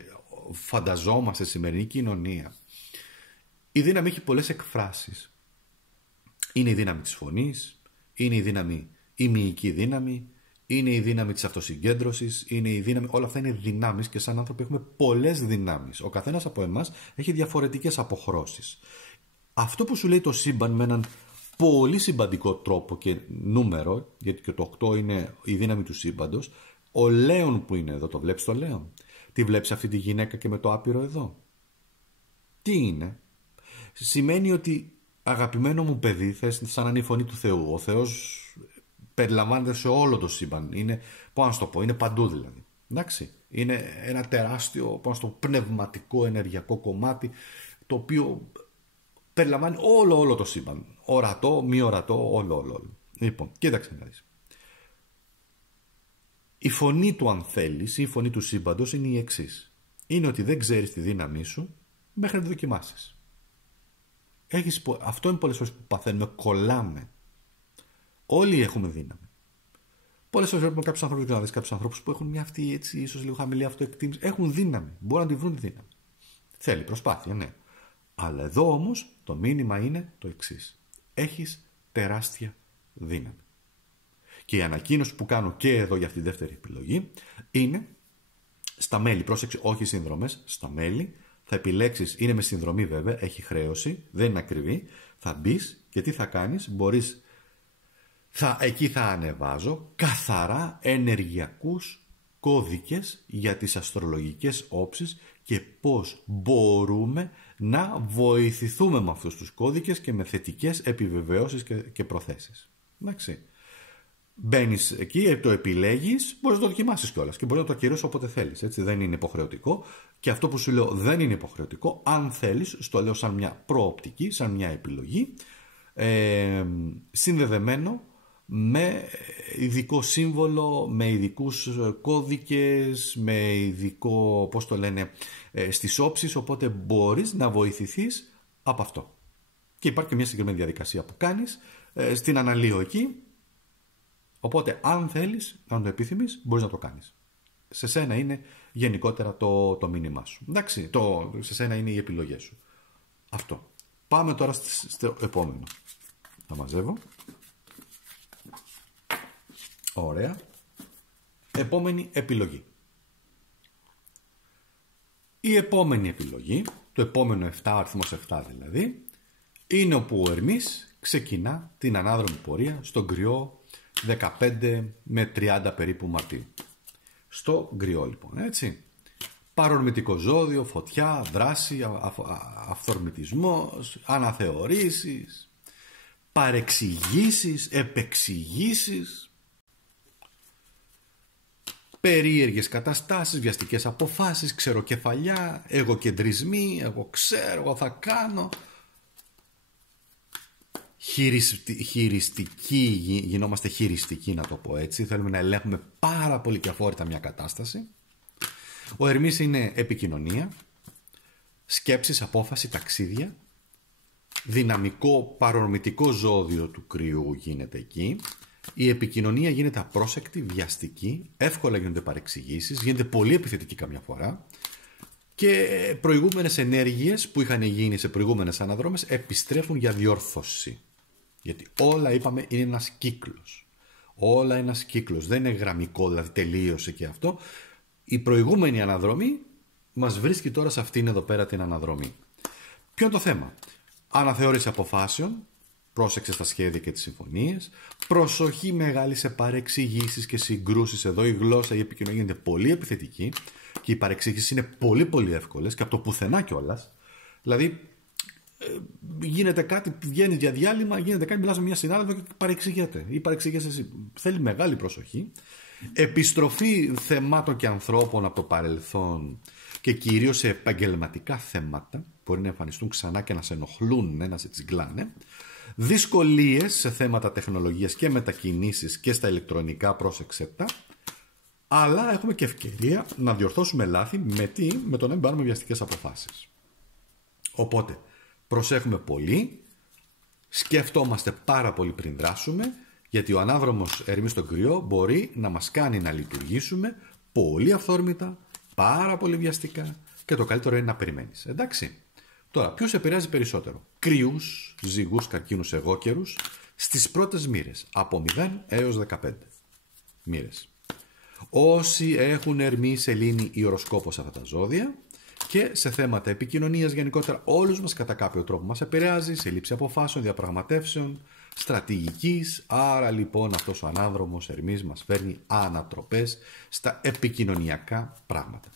φανταζόμαστε στη σημερινή κοινωνία, η δύναμη έχει πολλές εκφράσεις. Είναι η δύναμη της φωνής, είναι η δύναμη, η μυϊκή δύναμη, είναι η δύναμη της αυτοσυγκέντρωσης, είναι η δύναμη, όλα αυτά είναι δυνάμεις και σαν άνθρωποι έχουμε πολλές δυνάμεις. Ο καθένας από εμάς έχει διαφορετικές αποχρώσεις. Αυτό που σου λέει το σύμπαν με έναν πολύ συμπαντικό τρόπο και νούμερο, γιατί και το 8 είναι η δύναμη του σύμπαντος, ο Λέων που είναι εδώ, το βλέπεις το Λέων? Τη βλέπεις αυτή τη γυναίκα και με το άπειρο εδώ? Τι είναι? Σημαίνει ότι, αγαπημένο μου παιδί, θες σαν να είναι η φωνή του Θεού. Ο Θεός περιλαμβάνεται σε όλο το σύμπαν. Είναι, πώς να σου το πω, είναι παντού δηλαδή. Εντάξει. Είναι ένα τεράστιο, πώς να σου το πω, πνευματικό, ενεργειακό κομμάτι, το οποίο περιλαμβάνει όλο το σύμπαν. Ορατό, μη ορατό, όλο. Λοιπόν, κοίταξε να δεις. Η φωνή του, αν θέλεις, η φωνή του σύμπαντος είναι η εξής. Είναι ότι δεν ξέρεις τη δύναμή σου μέχρι να τη δοκιμάσεις. Αυτό είναι πολλές φορές που παθαίνουμε, κολλάμε. Όλοι έχουμε δύναμη. Πολλές φορές βλέπουμε κάποιους ανθρώπους, να δεις κάποιους ανθρώπους που έχουν μια αυτή έτσι, ίσως λίγο χαμηλή αυτοεκτίμηση. Έχουν δύναμη. Μπορούν να τη βρουν τη δύναμη. Θέλει προσπάθεια, ναι. Αλλά εδώ όμως το μήνυμα είναι το εξής. Έχεις τεράστια δύναμη. Και η ανακοίνωση που κάνω και εδώ για αυτή τη δεύτερη επιλογή είναι στα μέλη. Πρόσεξε, όχι συνδρομές, στα μέλη. Θα επιλέξεις, είναι με συνδρομή βέβαια, έχει χρέωση, δεν είναι ακριβή. Θα μπεις και τι θα κάνεις? Εκεί θα ανεβάζω καθαρά ενεργειακούς κώδικες για τις αστρολογικές όψεις και πώς μπορούμε να βοηθηθούμε με αυτούς τους κώδικες και με θετικές επιβεβαιώσεις και προθέσεις. Εντάξει. Μπαίνεις εκεί, το επιλέγεις, μπορείς να το δοκιμάσεις κιόλας και μπορείς να το ακυρώσεις όποτε θέλεις. Έτσι, δεν είναι υποχρεωτικό. Και αυτό που σου λέω δεν είναι υποχρεωτικό. Αν θέλεις, στο λέω σαν μια προοπτική, σαν μια επιλογή, συνδεδεμένο με ειδικό σύμβολο, με ειδικούς κώδικες, με ειδικό, πώς το λένε, στις όψεις, οπότε μπορείς να βοηθηθείς από αυτό. Και υπάρχει και μια συγκεκριμένη διαδικασία που κάνεις, στην αναλύω εκεί, οπότε αν θέλεις, αν το επιθυμείς, μπορείς να το κάνεις. Σε σένα είναι γενικότερα το μήνυμά σου. Εντάξει, σε σένα είναι οι επιλογές σου. Αυτό. Πάμε τώρα στο επόμενο. Θα μαζεύω. Ωραία. Επόμενη επιλογή. Η επόμενη επιλογή, το επόμενο 7, αριθμός 7 δηλαδή, είναι όπου ο Ερμής ξεκινά την ανάδρομη πορεία στον Γκριό 15 με 30 περίπου Μαρτίου. Στο Γκριό λοιπόν, έτσι. Παρορμητικό ζώδιο, φωτιά, δράση, αυθορμητισμός, αναθεωρήσεις, παρεξηγήσεις, επεξηγήσεις. περίεργες καταστάσεις, βιαστικές αποφάσεις, ξεροκεφαλιά, εγωκεντρισμοί, εγώ ξέρω, εγώ θα κάνω. Γινόμαστε χειριστικοί, να το πω έτσι. Θέλουμε να ελέγχουμε πάρα πολύ και αφόρητα μια κατάσταση. Ο Ερμής είναι επικοινωνία, σκέψεις, απόφαση, ταξίδια. Δυναμικό, παρορμητικό ζώδιο του κρυού γίνεται εκεί. Η επικοινωνία γίνεται απρόσεκτη, βιαστική, εύκολα γίνονται παρεξηγήσεις, γίνεται πολύ επιθετική καμιά φορά και προηγούμενες ενέργειες που είχαν γίνει σε προηγούμενες αναδρόμες επιστρέφουν για διόρθωση. Γιατί όλα, είπαμε, είναι ένας κύκλος. Όλα ένας κύκλος, δεν είναι γραμμικό, δηλαδή τελείωσε και αυτό. Η προηγούμενη αναδρομή μας βρίσκει τώρα σε αυτήν εδώ πέρα την αναδρομή. Ποιο είναι το θέμα? Αναθεώρηση αποφάσεων, πρόσεξε στα σχέδια και τις συμφωνίες, προσοχή μεγάλη σε παρεξηγήσεις και συγκρούσεις. Εδώ η γλώσσα, η επικοινωνία είναι πολύ επιθετική και οι παρεξηγήσεις είναι πολύ πολύ εύκολες και από το πουθενά κιόλας. Δηλαδή γίνεται κάτι, βγαίνει για διάλειμμα, γίνεται κάτι, μιλάς με μια συνάδελφο και παρεξηγείται ή παρεξηγέσαι εσύ. Θέλει μεγάλη προσοχή. Επιστροφή θεμάτων και ανθρώπων από το παρελθόν και κυρίως σε επαγγελματικά θέματα, μπορεί να εμφανιστούν ξανά και να σε ενοχλούν, να σε τσιγκλάνε. Δυσκολίες σε θέματα τεχνολογίας και μετακινήσεις και στα ηλεκτρονικά, πρόσεξε τα. Αλλά έχουμε και ευκαιρία να διορθώσουμε λάθη με το να μην πάρουμε βιαστικές αποφάσεις. Οπότε προσέχουμε πολύ, σκεφτόμαστε πάρα πολύ πριν δράσουμε, γιατί ο ανάδρομος Ερμή στον κρυό μπορεί να μας κάνει να λειτουργήσουμε πολύ αυθόρμητα, πάρα πολύ βιαστικά και το καλύτερο είναι να περιμένεις. Εντάξει. Τώρα, ποιος επηρεάζει περισσότερο? Κρυούς, ζυγούς, καρκίνους, εγώκερους στις πρώτες μοίρες, από 0 έως 15 μοίρες. Όσοι έχουν Ερμή, Σελήνη ή οροσκόπο σε αυτά τα ζώδια και σε θέματα επικοινωνίας γενικότερα, όλους μας κατά κάποιο τρόπο μας επηρεάζει σε λήψη αποφάσεων, διαπραγματεύσεων, στρατηγικής. Άρα λοιπόν αυτός ο ανάδρομος Ερμής μας φέρνει ανατροπές στα επικοινωνιακά πράγματα.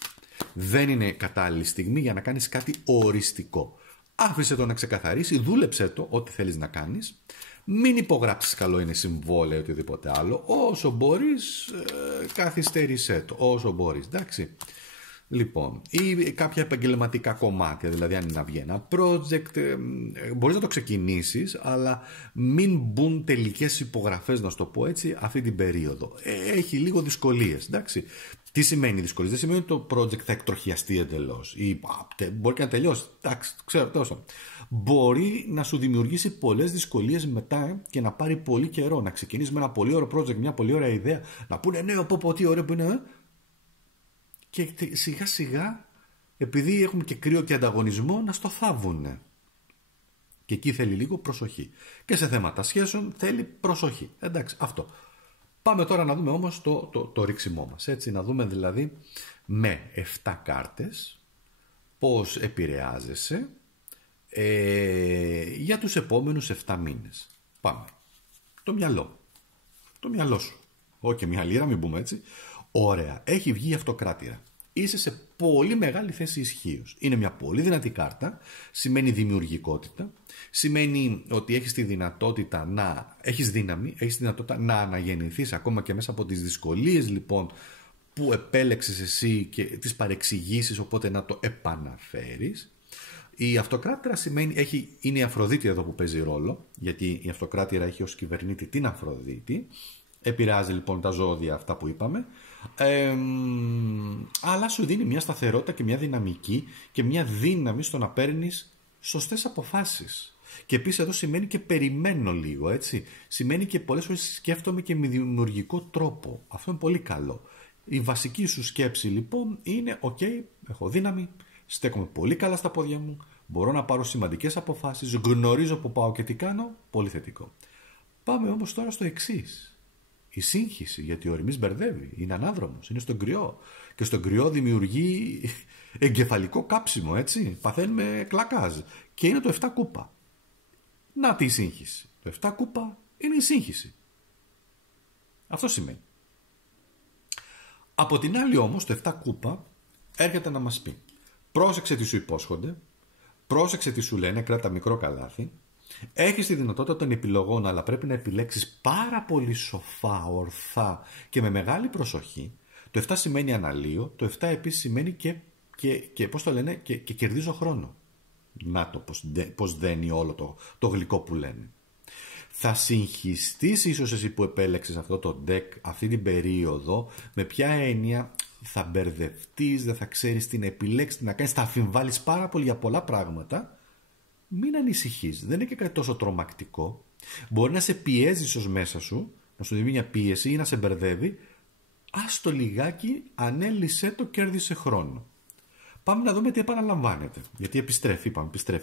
Δεν είναι κατάλληλη στιγμή για να κάνεις κάτι οριστικό. Άφησε το να ξεκαθαρίσει, δούλεψε το ό,τι θέλεις να κάνεις. Μην υπογράψεις καλό είναι συμβόλαιο ή οτιδήποτε άλλο. Όσο μπορείς καθυστέρησέ το, όσο μπορείς, εντάξει. Λοιπόν, ή κάποια επαγγελματικά κομμάτια, δηλαδή αν είναι να βγει ένα project, μπορείς να το ξεκινήσεις, αλλά μην μπουν τελικές υπογραφές, να σου το πω έτσι, αυτή την περίοδο. Έχει λίγο δυσκολίες, εντάξει. Τι σημαίνει δυσκολίες? Δεν σημαίνει ότι το project θα εκτροχιαστεί εντελώς ή μπορεί και να τελειώσει. Εντάξει, ξέρω τόσο. Μπορεί να σου δημιουργήσει πολλές δυσκολίες μετά και να πάρει πολύ καιρό. Να ξεκινήσεις με ένα πολύ ωραίο project, μια πολύ ωραία ιδέα, να πούνε ναι, πω, τι ωραίο που είναι, και σιγά σιγά, επειδή έχουμε και κρύο και ανταγωνισμό, να στο θάβουνε. Και εκεί θέλει λίγο προσοχή. Και σε θέματα σχέσεων θέλει προσοχή. Εντάξει, αυτό. Πάμε τώρα να δούμε όμως το ρίξιμό μας. Έτσι, να δούμε δηλαδή με 7 κάρτες πώς επηρεάζεσαι για τους επόμενους 7 μήνες. Πάμε. Το μυαλό. Το μυαλό σου. Όχι μια λίρα, μην πούμε έτσι. Ωραία. Έχει βγει η αυτοκράτηρα. Είσαι σε πολύ μεγάλη θέση ισχύως. Είναι μια πολύ δυνατή κάρτα. Σημαίνει δημιουργικότητα. Σημαίνει ότι έχεις τη δυνατότητα να έχεις δύναμη. Έχεις τη δυνατότητα να αναγεννηθείς ακόμα και μέσα από τις δυσκολίες λοιπόν που επέλεξες εσύ και τις παρεξηγήσεις, οπότε να το επαναφέρεις. Η αυτοκράτηρα σημαίνει, είναι η Αφροδίτη εδώ που παίζει ρόλο, γιατί η αυτοκράτηρα έχει ως κυβερνήτη την Αφροδίτη. Επηρεάζει λοιπόν τα ζώδια αυτά που είπαμε, αλλά σου δίνει μια σταθερότητα και μια δυναμική και μια δύναμη στο να παίρνεις σωστές αποφάσεις. Και επίσης εδώ σημαίνει και περιμένω λίγο, έτσι. Σημαίνει και πολλές φορές σκέφτομαι και με δημιουργικό τρόπο. Αυτό είναι πολύ καλό. Η βασική σου σκέψη λοιπόν είναι ok, έχω δύναμη, στέκομαι πολύ καλά στα πόδια μου, μπορώ να πάρω σημαντικές αποφάσεις, γνωρίζω που πάω και τι κάνω, πολύ θετικό. Πάμε όμως τώρα στο εξής. Η σύγχυση, γιατί ο Ερμής μπερδεύει, είναι ανάδρομος, είναι στον κρυό και στον κρυό δημιουργεί εγκεφαλικό κάψιμο, έτσι, παθαίνουμε κλακάζ και είναι το 7 κούπα. Να τη σύγχυση. Το 7 κούπα είναι η σύγχυση. Αυτό σημαίνει. Από την άλλη όμως το 7 κούπα έρχεται να μας πει πρόσεξε τι σου υπόσχονται, πρόσεξε τι σου λένε, κράτα μικρό καλάθι. Έχεις τη δυνατότητα των επιλογών, αλλά πρέπει να επιλέξεις πάρα πολύ σοφά, ορθά και με μεγάλη προσοχή. Το 7 σημαίνει αναλύω, το 7 επίσης σημαίνει και πώς το λένε, και κερδίζω χρόνο. Να το πώς δένει όλο το γλυκό που λένε. Θα συγχυστείς ίσως εσύ που επέλεξες αυτό το deck αυτή την περίοδο, με ποια έννοια θα μπερδευτείς, δεν θα ξέρεις τι να επιλέξεις, τι να κάνεις, θα αμφιβάλλεις πάρα πολύ για πολλά πράγματα. Μην ανησυχείς, δεν είναι και κάτι τόσο τρομακτικό. Μπορεί να σε πιέζει ίσως μέσα σου, να σου δίνει μια πίεση ή να σε μπερδεύει. Άστο λιγάκι, ανέλυσε το, κέρδισε χρόνο. Πάμε να δούμε τι επαναλαμβάνεται. Γιατί επιστρέφει.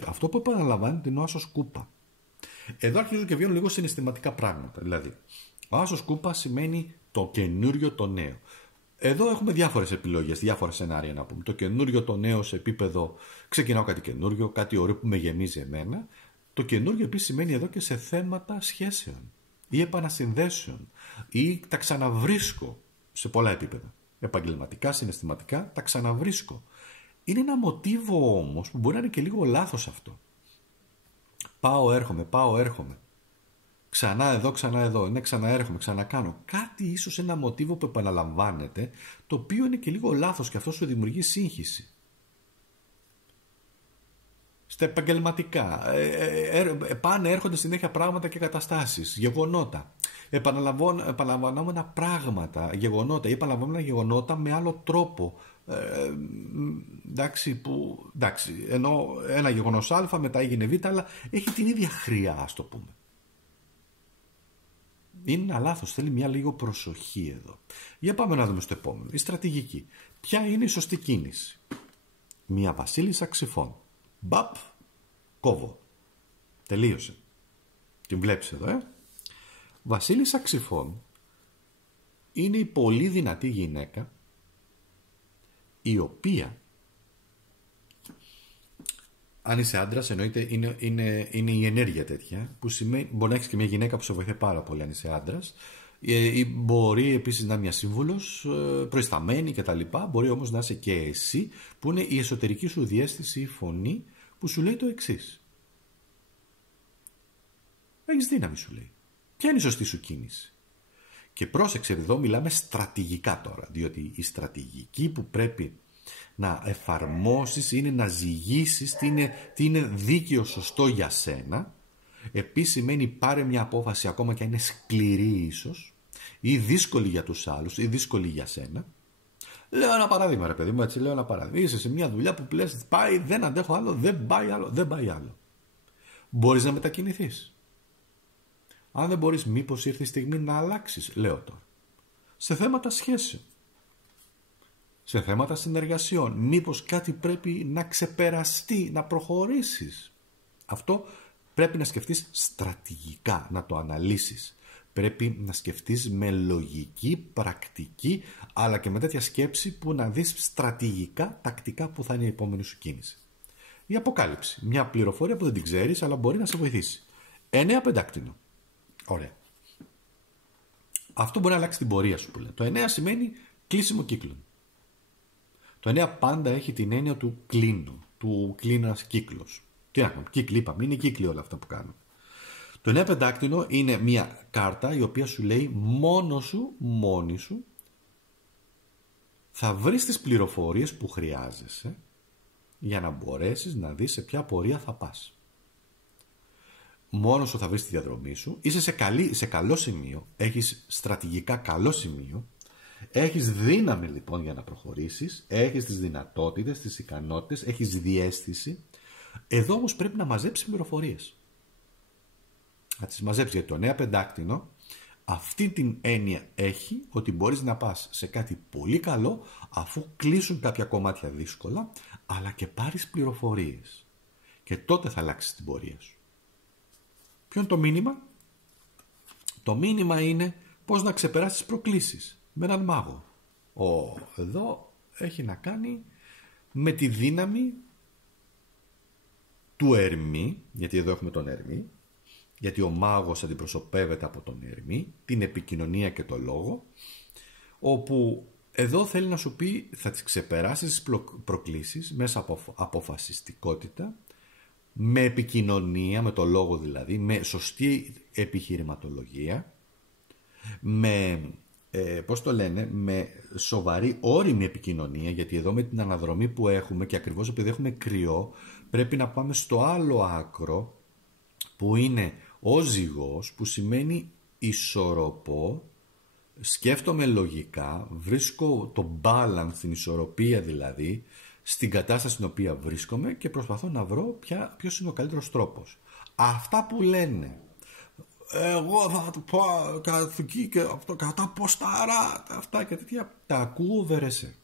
Αυτό που επαναλαμβάνεται είναι ο άσος κούπα. Εδώ αρχίζουν και βγαίνουν λίγο συναισθηματικά πράγματα. Δηλαδή, ο άσος κούπα σημαίνει το καινούριο, το νέο. Εδώ έχουμε διάφορες επιλογές, διάφορα σενάρια να πούμε. Το καινούριο, το νέο σε επίπεδο ξεκινάω κάτι καινούριο, κάτι ωραίο που με γεμίζει εμένα. Το καινούριο επίσης σημαίνει εδώ και σε θέματα σχέσεων ή επανασυνδέσεων ή τα ξαναβρίσκω σε πολλά επίπεδα. Επαγγελματικά, συναισθηματικά, τα ξαναβρίσκω. Είναι ένα μοτίβο όμως που μπορεί να είναι και λίγο λάθος αυτό. Πάω, έρχομαι. Ξανά εδώ, ναι, ξαναέρχομαι, ξανακάνω. Κάτι ίσως ένα μοτίβο που επαναλαμβάνεται, το οποίο είναι και λίγο λάθος και αυτό σου δημιουργεί σύγχυση. Στα επαγγελματικά, πάνε, έρχονται συνέχεια πράγματα και καταστάσεις, γεγονότα. Επαναλαμβανόμενα πράγματα, γεγονότα ή επαναλαμβανόμενα γεγονότα με άλλο τρόπο. Εντάξει, ενώ ένα γεγονός α μετά έγινε β, αλλά έχει την ίδια χρειά, ας το πούμε. Είναι ένα λάθος, θέλει μια λίγο προσοχή εδώ. Για πάμε να δούμε στο επόμενο. Η στρατηγική. Ποια είναι η σωστή κίνηση? Μια βασίλισσα ξυφών. Μπαπ, κόβω. Τελείωσε. Την βλέπεις εδώ, Βασίλισσα ξυφών είναι η πολύ δυνατή γυναίκα, η οποία, αν είσαι άντρας, εννοείται είναι η ενέργεια τέτοια, που σημαίνει, μπορεί να έχεις και μια γυναίκα που σε βοηθάει πάρα πολύ αν είσαι άντρας, μπορεί επίσης να είναι μια σύμβουλος, προϊσταμένη κτλ. Μπορεί όμως να είσαι και εσύ, που είναι η εσωτερική σου διαίσθηση, η φωνή, που σου λέει το εξής. Έχεις δύναμη, σου λέει. Ποια είναι η σωστή σου κίνηση? Και πρόσεξε, εδώ μιλάμε στρατηγικά τώρα, διότι η στρατηγική που πρέπει να εφαρμόσεις είναι να ζυγίσεις τι είναι δίκαιο, σωστό για σένα. Επίσης σημαίνει πάρε μια απόφαση, ακόμα και αν είναι σκληρή ίσως, ή δύσκολη για τους άλλους, ή δύσκολη για σένα. Λέω ένα παράδειγμα, ρε παιδί μου, έτσι λέω ένα παράδειγμα. Είσαι σε μια δουλειά που λες πάει, δεν αντέχω άλλο, δεν πάει άλλο. Μπορείς να μετακινηθείς? Αν δεν μπορείς, μήπως ήρθε η στιγμή να αλλάξεις, λέω τώρα. Σε θέματα σχέσεων, σε θέματα συνεργασιών, μήπως κάτι πρέπει να ξεπεραστεί, να προχωρήσεις. Αυτό πρέπει να σκεφτείς στρατηγικά, να το αναλύσεις. Πρέπει να σκεφτείς με λογική, πρακτική, αλλά και με τέτοια σκέψη που να δεις στρατηγικά, τακτικά που θα είναι η επόμενη σου κίνηση. Η αποκάλυψη. Μια πληροφορία που δεν την ξέρεις, αλλά μπορεί να σε βοηθήσει. 9 πεντάκτηνο. Ωραία. Αυτό μπορεί να αλλάξει την πορεία σου που λέει. Το 9 σημαίνει κλείσιμο κύκλων. Το 9 πάντα έχει την έννοια του κλείνω, του κλείνω ένας κύκλος. Τι να κάνουμε, κύκλοι είπαμε, είναι κύκλοι όλα αυτά που κάνω. Το 9 πεντάκτηνο είναι μια κάρτα η οποία σου λέει μόνο σου, μόνη σου, θα βρεις τις πληροφορίες που χρειάζεσαι για να μπορέσεις να δεις σε ποια πορεία θα πας. Μόνος σου θα βρεις τη διαδρομή σου, είσαι σε καλό σημείο, έχεις στρατηγικά καλό σημείο, έχεις δύναμη λοιπόν για να προχωρήσεις, έχεις τις δυνατότητες, τις ικανότητες, έχεις διαίσθηση. Εδώ όμως πρέπει να μαζέψεις πληροφορίες. Να τις μαζέψεις, γιατί το 9 πεντάκτηνο αυτή την έννοια έχει ότι μπορείς να πας σε κάτι πολύ καλό αφού κλείσουν κάποια κομμάτια δύσκολα, αλλά και πάρεις πληροφορίες. Και τότε θα αλλάξεις την πορεία σου. Ποιο είναι το μήνυμα? Το μήνυμα είναι πώς να ξεπεράσεις προκλήσεις με έναν μάγο. Εδώ έχει να κάνει με τη δύναμη του Ερμή, γιατί εδώ έχουμε τον Ερμή, γιατί ο μάγος αντιπροσωπεύεται από τον Ερμή, την επικοινωνία και το λόγο, όπου εδώ θέλει να σου πει θα τις ξεπεράσεις τις προκλήσεις μέσα από αποφασιστικότητα, με επικοινωνία, με το λόγο δηλαδή, με σωστή επιχειρηματολογία, με πώς το λένε, με σοβαρή όριμη επικοινωνία, γιατί εδώ με την αναδρομή που έχουμε και ακριβώς επειδή έχουμε κρυό, πρέπει να πάμε στο άλλο άκρο που είναι ο ζυγός, που σημαίνει ισορροπώ, σκέφτομαι λογικά, βρίσκω το balance, την ισορροπία δηλαδή, στην κατάσταση στην οποία βρίσκομαι και προσπαθώ να βρω ποιος είναι ο καλύτερος τρόπος. Αυτά που λένε εγώ θα το πω καθηκεί και αυτό κατά ποσταρά αυτά και τέτοια, τα ακούω βερεσέ.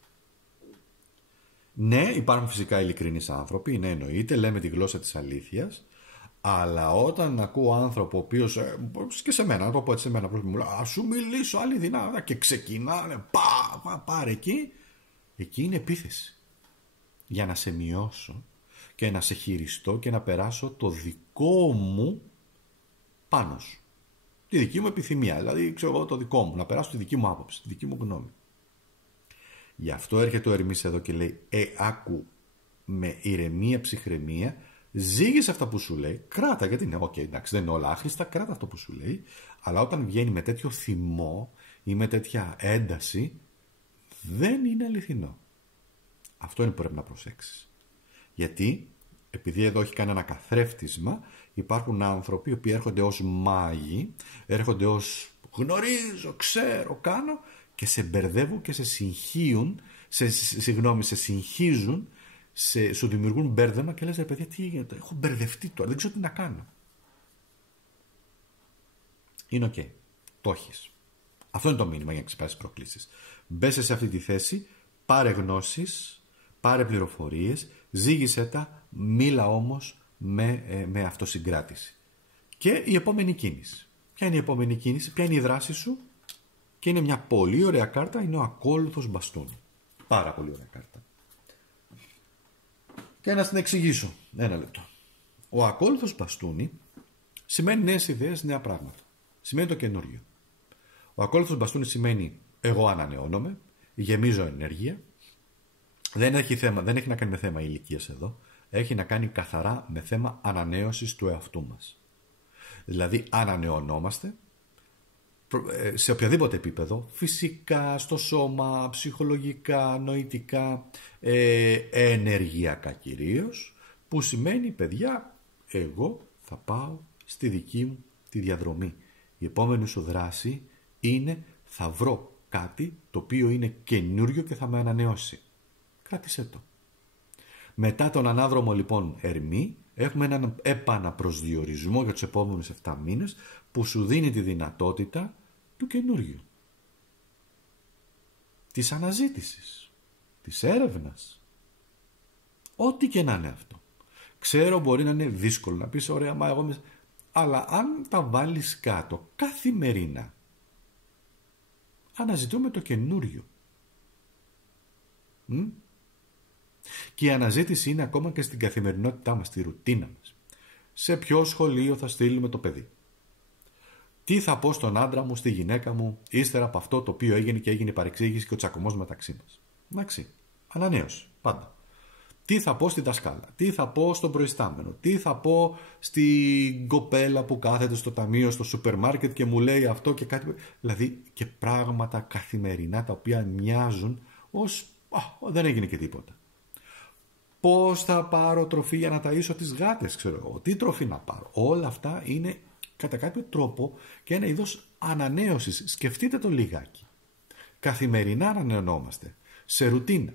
Ναι, υπάρχουν φυσικά ειλικρινείς άνθρωποι, ναι, εννοείται, λέμε τη γλώσσα της αλήθειας, αλλά όταν ακούω άνθρωπο ο οποίος, και σε μένα, να το πω έτσι σε μένα, μου λέει, α σου μιλήσω αληθινά και ξεκινάνε, πάρε εκεί είναι επίθεση. Για να σε μειώσω και να σε χειριστώ και να περάσω το δικό μου πάνω σου. Τη δική μου επιθυμία, δηλαδή ξέρω εγώ το δικό μου, να περάσω τη δική μου άποψη, τη δική μου γνώμη. Γι' αυτό έρχεται ο Ερμής εδώ και λέει, άκου με ηρεμία, ψυχραιμία, ζήγησε αυτά που σου λέει, κράτα, γιατί είναι, εντάξει, δεν είναι όλα άχρηστα, κράτα αυτό που σου λέει, αλλά όταν βγαίνει με τέτοιο θυμό ή με τέτοια ένταση, δεν είναι αληθινό. Αυτό είναι που πρέπει να προσέξεις. Γιατί, επειδή εδώ έχει κάνει ένα καθρέφτισμα, υπάρχουν άνθρωποι που έρχονται ως μάγοι, έρχονται ως γνωρίζω, ξέρω, κάνω και σε μπερδεύουν και σε συγχύουν, σε συγχύζουν, σου δημιουργούν μπέρδεμα και λες, ρε παιδιά, τι γίνεται, έχω μπερδευτεί τώρα, δεν ξέρω τι να κάνω. Είναι ok, το έχεις. Αυτό είναι το μήνυμα για να ξεπεράσεις προκλήσεις. Μπέσε σε αυτή τη θέση, πάρε γνώσεις, πάρε πληροφορίες, ζήγησέ τα, μίλα όμως με αυτοσυγκράτηση. Και η επόμενη κίνηση. Ποια είναι η επόμενη κίνηση, ποια είναι η δράση σου? Και είναι μια πολύ ωραία κάρτα, είναι ο ακόλουθος μπαστούνι. Πάρα πολύ ωραία κάρτα. Και να την εξηγήσω. Ένα λεπτό. Ο ακόλουθος μπαστούνι σημαίνει νέες ιδέες, νέα πράγματα. Σημαίνει το καινούριο. Ο ακόλουθος μπαστούνι σημαίνει εγώ ανανεώνομαι, γεμίζω ενέργεια. Δεν έχει να κάνει με θέμα ηλικίας εδώ. Έχει να κάνει καθαρά με θέμα ανανέωσης του εαυτού μας. Δηλαδή ανανεωνόμαστε σε οποιαδήποτε επίπεδο, φυσικά, στο σώμα, ψυχολογικά, νοητικά, ενεργειακά κυρίως, που σημαίνει, παιδιά, εγώ θα πάω στη δική μου τη διαδρομή. Η επόμενη σου δράση είναι θα βρω κάτι το οποίο είναι καινούριο και θα με ανανεώσει. Κράτησέ το. Μετά τον ανάδρομο λοιπόν Ερμή, έχουμε έναν επαναπροσδιορισμό για τους επόμενους 7 μήνες που σου δίνει τη δυνατότητα του καινούριου. Της αναζήτησης, της έρευνας. Ό,τι και να είναι αυτό. Ξέρω μπορεί να είναι δύσκολο να πεις ωραία, μα εγώ αλλά αν τα βάλεις κάτω καθημερινά, αναζητούμε το καινούριο. Και η αναζήτηση είναι ακόμα και στην καθημερινότητά μας, στη ρουτίνα μας. Σε ποιο σχολείο θα στείλουμε το παιδί? Τι θα πω στον άντρα μου, στη γυναίκα μου, ύστερα από αυτό το οποίο έγινε και έγινε η παρεξήγηση και ο τσακωμός μεταξύ μας? Εντάξει, ανανέωση, πάντα. Τι θα πω στην δασκάλα, τι θα πω στον προϊστάμενο, τι θα πω στην κοπέλα που κάθεται στο ταμείο, στο σούπερ μάρκετ και μου λέει αυτό και κάτι. Δηλαδή και πράγματα καθημερινά τα οποία μοιάζουν ως δεν έγινε και τίποτα. Πώς θα πάρω τροφή για να ταΐσω τις γάτες, ξέρω εγώ, τι τροφή να πάρω? Όλα αυτά είναι κατά κάποιο τρόπο και ένα είδος ανανέωσης. Σκεφτείτε το λιγάκι. Καθημερινά ανανεωνόμαστε σε ρουτίνα.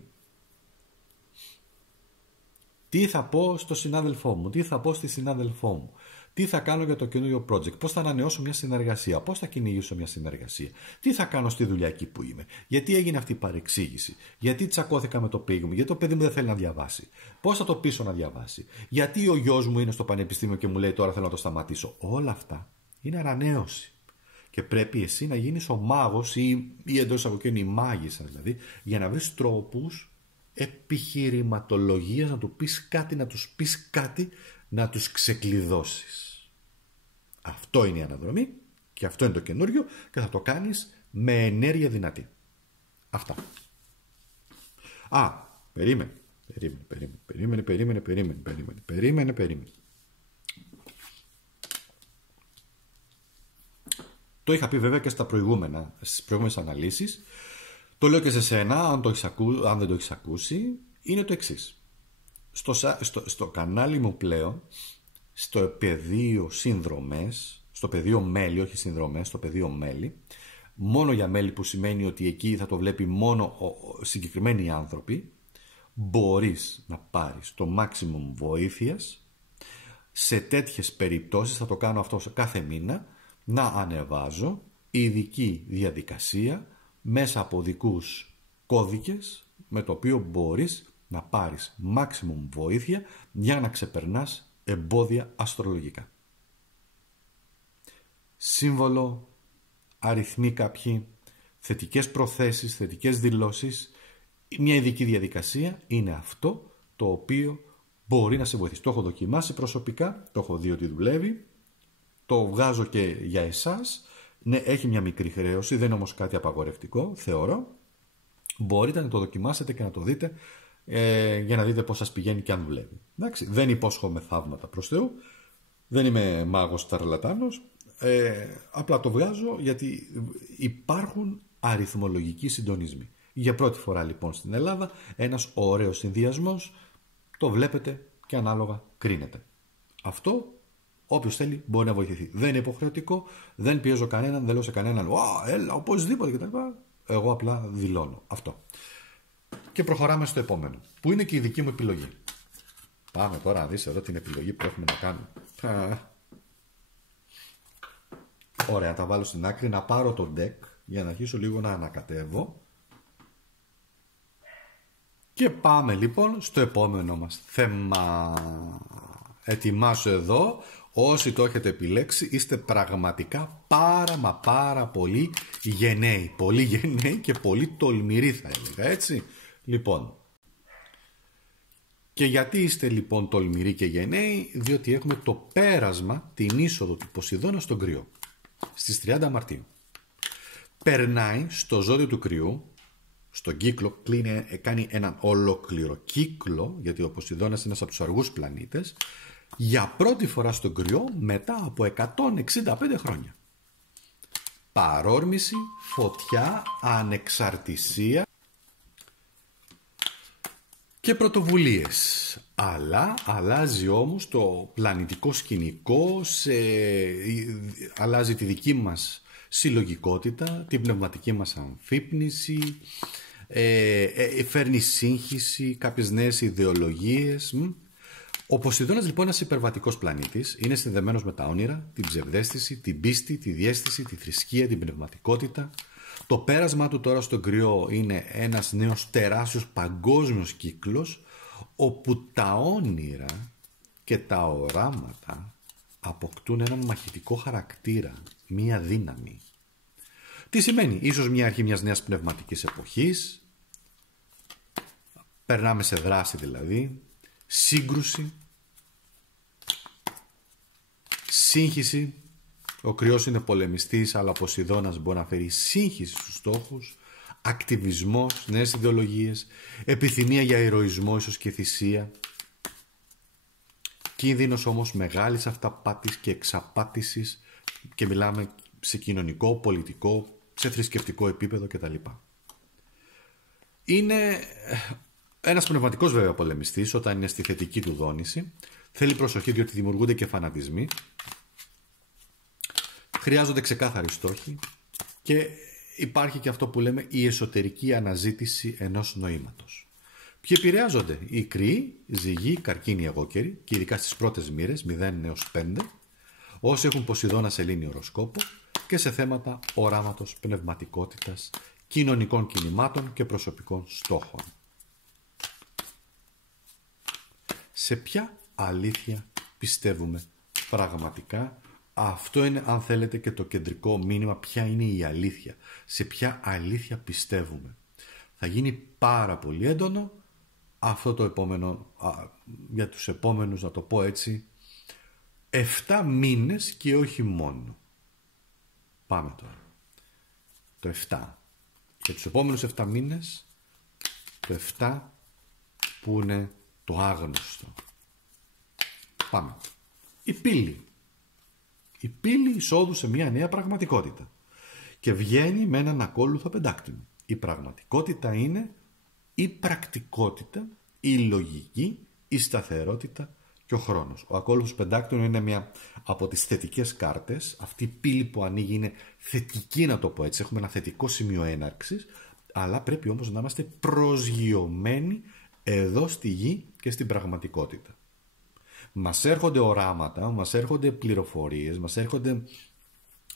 Τι θα πω στο συνάδελφό μου, τι θα πω στη συνάδελφό μου, τι θα κάνω για το καινούριο project, πώς θα ανανεώσω μια συνεργασία, πώς θα κυνηγήσω μια συνεργασία, τι θα κάνω στη δουλειά εκεί που είμαι, γιατί έγινε αυτή η παρεξήγηση, γιατί τσακώθηκα με το παιδί μου, γιατί το παιδί μου δεν θέλει να διαβάσει, πώς θα το πείσω να διαβάσει, γιατί ο γιος μου είναι στο πανεπιστήμιο και μου λέει τώρα θέλω να το σταματήσω. Όλα αυτά είναι ανανέωση. Και πρέπει εσύ να γίνεις ο μάγος ή εντός εισαγωγικών η μάγισσα δηλαδή, για να βρεις τρόπους επιχειρηματολογίας, να του πεις κάτι, να τους πεις κάτι, να τους ξεκλειδώσεις. Αυτό είναι η αναδρομή και αυτό είναι το καινούριο και θα το κάνεις με ενέργεια δυνατή. Αυτά. Περίμενε. Το είχα πει βέβαια και στις προηγούμενες αναλύσεις. Το λέω και σε σένα, αν δεν το έχεις ακούσει, είναι το εξής. Στο κανάλι μου πλέον, στο πεδίο συνδρομές, στο πεδίο μέλη, όχι συνδρομές, στο πεδίο μέλη, μόνο για μέλη, που σημαίνει ότι εκεί θα το βλέπει μόνο συγκεκριμένοι άνθρωποι, μπορείς να πάρεις το maximum βοήθειας. Σε τέτοιες περιπτώσεις, θα το κάνω αυτό κάθε μήνα, να ανεβάζω ειδική διαδικασία μέσα από δικούς κώδικες, με το οποίο μπορείς να πάρεις maximum βοήθεια για να ξεπερνάς εμπόδια αστρολογικά. Σύμβολο, αριθμοί κάποιοι, θετικές προθέσεις, θετικές δηλώσεις, μια ειδική διαδικασία είναι αυτό το οποίο μπορεί να σε βοηθήσει. Το έχω δοκιμάσει προσωπικά, το έχω δει ότι δουλεύει, το βγάζω και για εσάς. Ναι, έχει μια μικρή χρέωση, δεν είναι όμως κάτι απαγορευτικό, θεωρώ. Μπορείτε να το δοκιμάσετε και να το δείτε για να δείτε πώς σας πηγαίνει και αν δουλεύει. Εντάξει, δεν υπόσχομαι θαύματα προς Θεού, δεν είμαι μάγος ταρλατάνος, απλά το βγάζω γιατί υπάρχουν αριθμολογικοί συντονισμοί. Για πρώτη φορά λοιπόν στην Ελλάδα ένας ωραίος συνδυασμός, το βλέπετε και ανάλογα κρίνετε. Αυτό όποιος θέλει μπορεί να βοηθηθεί. Δεν είναι υποχρεωτικό, δεν πιέζω κανέναν, δεν λέω σε κανέναν έλα οπωσδήποτε κτλ. Εγώ απλά δηλώνω αυτό. Και προχωράμε στο επόμενο, που είναι και η δική μου επιλογή. Πάμε τώρα να δεις εδώ την επιλογή που έχουμε να κάνουμε. Ωραία, τα βάλω στην άκρη, να πάρω το deck για να αρχίσω λίγο να ανακατεύω. Και πάμε λοιπόν στο επόμενο μας θέμα. Ετοιμάσω εδώ. Όσοι το έχετε επιλέξει είστε πραγματικά πάρα πολύ γενναίοι. Πολύ γενναίοι και πολύ τολμηροί θα έλεγα, έτσι. Λοιπόν, και γιατί είστε λοιπόν τολμηροί και γενναίοι? Διότι έχουμε το πέρασμα, την είσοδο του Ποσειδώνα στον Κρυό στις 30 Μαρτίου. Περνάει στο ζώδιο του Κρυού, στον κύκλο, κάνει έναν ολόκληρο κύκλο, γιατί ο Ποσειδώνας είναι ένας από τους αργούς πλανήτες, για πρώτη φορά στον Κρυό μετά από 165 χρόνια. Παρόρμηση, φωτιά, ανεξαρτησία και πρωτοβουλίες. Αλλά αλλάζει όμως το πλανητικό σκηνικό, αλλάζει τη δική μας συλλογικότητα, την πνευματική μας αμφίπνιση, φέρνει σύγχυση, κάποιες νέες ιδεολογίες. Ο Ποσειδώνας λοιπόν είναι ένας υπερβατικός πλανήτης, είναι συνδεμένος με τα όνειρα, την ψευδαίσθηση, την πίστη, τη διαίσθηση, τη θρησκεία, την πνευματικότητα. Το πέρασμά του τώρα στον Κρυό είναι ένας νέος τεράστιος παγκόσμιος κύκλος, όπου τα όνειρα και τα οράματα αποκτούν έναν μαχητικό χαρακτήρα, μία δύναμη. Τι σημαίνει? Ίσως μια αρχή μιας νέας πνευματικής εποχής, περνάμε σε δράση δηλαδή, σύγκρουση, σύγχυση. Ο Κρυός είναι πολεμιστής, αλλά ο Ποσειδώνας μπορεί να φέρει σύγχυση στους στόχους, ακτιβισμός, νέες ιδεολογίες, επιθυμία για ηρωισμό, ίσως και θυσία. Κίνδυνος όμως μεγάλης αυταπάτης και εξαπάτησης, και μιλάμε σε κοινωνικό, πολιτικό, σε θρησκευτικό επίπεδο κτλ. Είναι ένας πνευματικός βέβαια πολεμιστής όταν είναι στη θετική του δόνηση. Θέλει προσοχή διότι δημιουργούνται και φανατισμοί. Χρειάζονται ξεκάθαροι στόχοι και υπάρχει και αυτό που λέμε η εσωτερική αναζήτηση ενός νοήματος. Ποιοι επηρεάζονται? Οι Κρυοί, Ζυγοί, Καρκίνοι, Αιγόκεροι, και ειδικά στις πρώτες μοίρες 0 έως 5, όσοι έχουν Ποσειδώνα σελήνη οροσκόπο, και σε θέματα οράματος, πνευματικότητας, κοινωνικών κινημάτων και προσωπικών στόχων. Σε ποια αλήθεια πιστεύουμε πραγματικά? Αυτό είναι, αν θέλετε, και το κεντρικό μήνυμα. Ποια είναι η αλήθεια? Σε ποια αλήθεια πιστεύουμε? Θα γίνει πάρα πολύ έντονο αυτό το επόμενο, για τους επόμενους, να το πω έτσι, 7 μήνες και όχι μόνο. Πάμε τώρα. Το 7. Για τους επόμενους 7 μήνες, το 7 που είναι το άγνωστο. Πάμε. Η πύλη. Η πύλη εισόδου σε μια νέα πραγματικότητα. Και βγαίνει με έναν ακόλουθο πεντάκτηνο. Η πραγματικότητα είναι η πρακτικότητα, η λογική, η σταθερότητα και ο χρόνος. Ο ακόλουθος πεντάκτηνο είναι μια από τις θετικές κάρτες. Αυτή η πύλη που ανοίγει είναι θετική, να το πω έτσι. Έχουμε ένα θετικό σημείο έναρξης, αλλά πρέπει όμως να είμαστε προσγειωμένοι εδώ στη γη και στην πραγματικότητα. Μας έρχονται οράματα, μας έρχονται πληροφορίες, μας έρχονται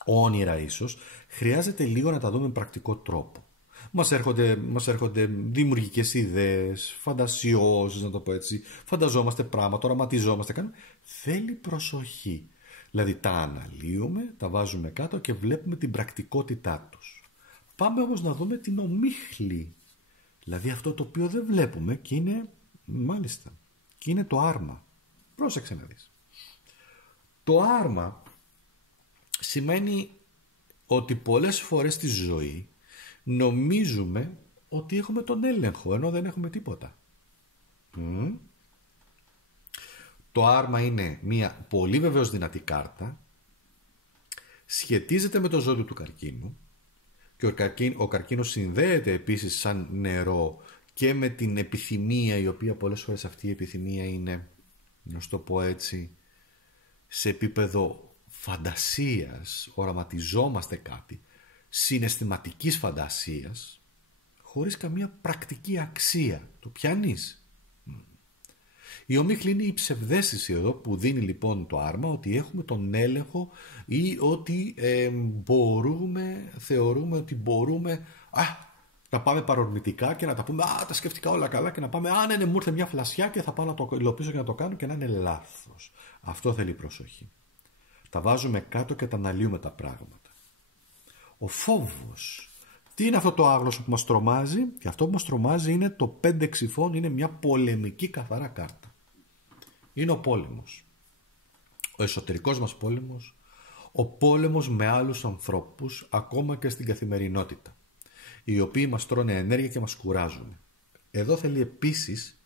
όνειρα ίσως. Χρειάζεται λίγο να τα δούμε με πρακτικό τρόπο. Μας έρχονται δημιουργικές ιδέες, φαντασιώσεις, να το πω έτσι. Φανταζόμαστε πράγματα, οραματιζόμαστε. Θέλει προσοχή. Δηλαδή τα αναλύουμε, τα βάζουμε κάτω και βλέπουμε την πρακτικότητά τους. Πάμε όμως να δούμε την ομίχλη. Δηλαδή αυτό το οποίο δεν βλέπουμε και είναι, μάλιστα, και είναι το άρμα. Πρόσεξε να δεις. Το άρμα σημαίνει ότι πολλές φορές στη ζωή νομίζουμε ότι έχουμε τον έλεγχο, ενώ δεν έχουμε τίποτα. Το άρμα είναι μια πολύ βεβαίως δυνατή κάρτα, σχετίζεται με το ζώδιο του καρκίνου και ο καρκίνος συνδέεται επίσης σαν νερό και με την επιθυμία, η οποία πολλές φορές αυτή η επιθυμία είναι, να σου το πω έτσι, σε επίπεδο φαντασίας, οραματιζόμαστε κάτι, συναισθηματικής φαντασίας, χωρίς καμία πρακτική αξία. Το πιάνεις. Η ομίχλη είναι η ψευδαίσθηση εδώ που δίνει λοιπόν το άρμα ότι έχουμε τον έλεγχο ή ότι θεωρούμε ότι μπορούμε να πάμε παρορμητικά και να τα πούμε τα σκεφτικά όλα καλά και να πάμε ναι, μου ήρθε μια φλασιά και θα πάω να το υλοποιήσω και να το κάνω και να είναι λάθος. Αυτό θέλει προσοχή. Τα βάζουμε κάτω και τα αναλύουμε τα πράγματα. Ο φόβος. Τι είναι αυτό το άγνωστο που μας τρομάζει? Και αυτό που μας τρομάζει είναι το 5 ξυφών, είναι μια πολεμική καθαρά κάρτα. Είναι ο πόλεμος. Ο εσωτερικός μας πόλεμος, ο πόλεμος με άλλους ανθρώπους, ακόμα και στην καθημερινότητα, οι οποίοι μας τρώνε ενέργεια και μας κουράζουν. Εδώ θέλει επίσης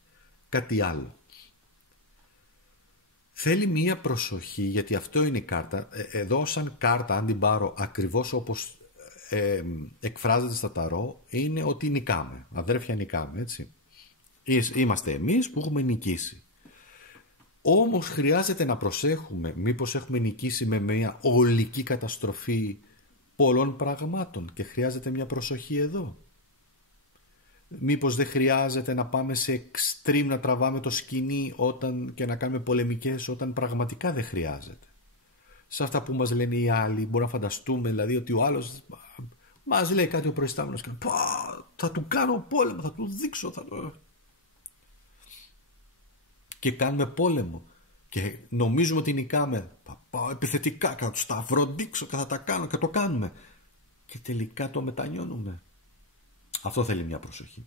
κάτι άλλο. Θέλει μία προσοχή, γιατί αυτό είναι η κάρτα. Εδώ σαν κάρτα, αν την πάρω ακριβώς όπως εκφράζεται στα ταρό, είναι ότι νικάμε. Αδέρφια, νικάμε, έτσι. Είμαστε εμείς που έχουμε νικήσει. Όμως χρειάζεται να προσέχουμε μήπως έχουμε νικήσει με μια ολική καταστροφή πολλών πραγμάτων και χρειάζεται μια προσοχή εδώ. Μήπως δεν χρειάζεται να πάμε σε extreme, να τραβάμε το σκηνή και να κάνουμε πολεμικές όταν πραγματικά δεν χρειάζεται. Σε αυτά που μας λένε οι άλλοι, μπορούμε να φανταστούμε δηλαδή ότι ο άλλος μας λέει κάτι ο προϊστάμενος και θα του κάνω πόλεμο, θα του δείξω, και κάνουμε πόλεμο και νομίζουμε ότι νικάμε. Θα πάω επιθετικά και θα του σταυροδείξω και θα τα κάνω και το κάνουμε και τελικά το μετανιώνουμε. Αυτό θέλει μια προσοχή.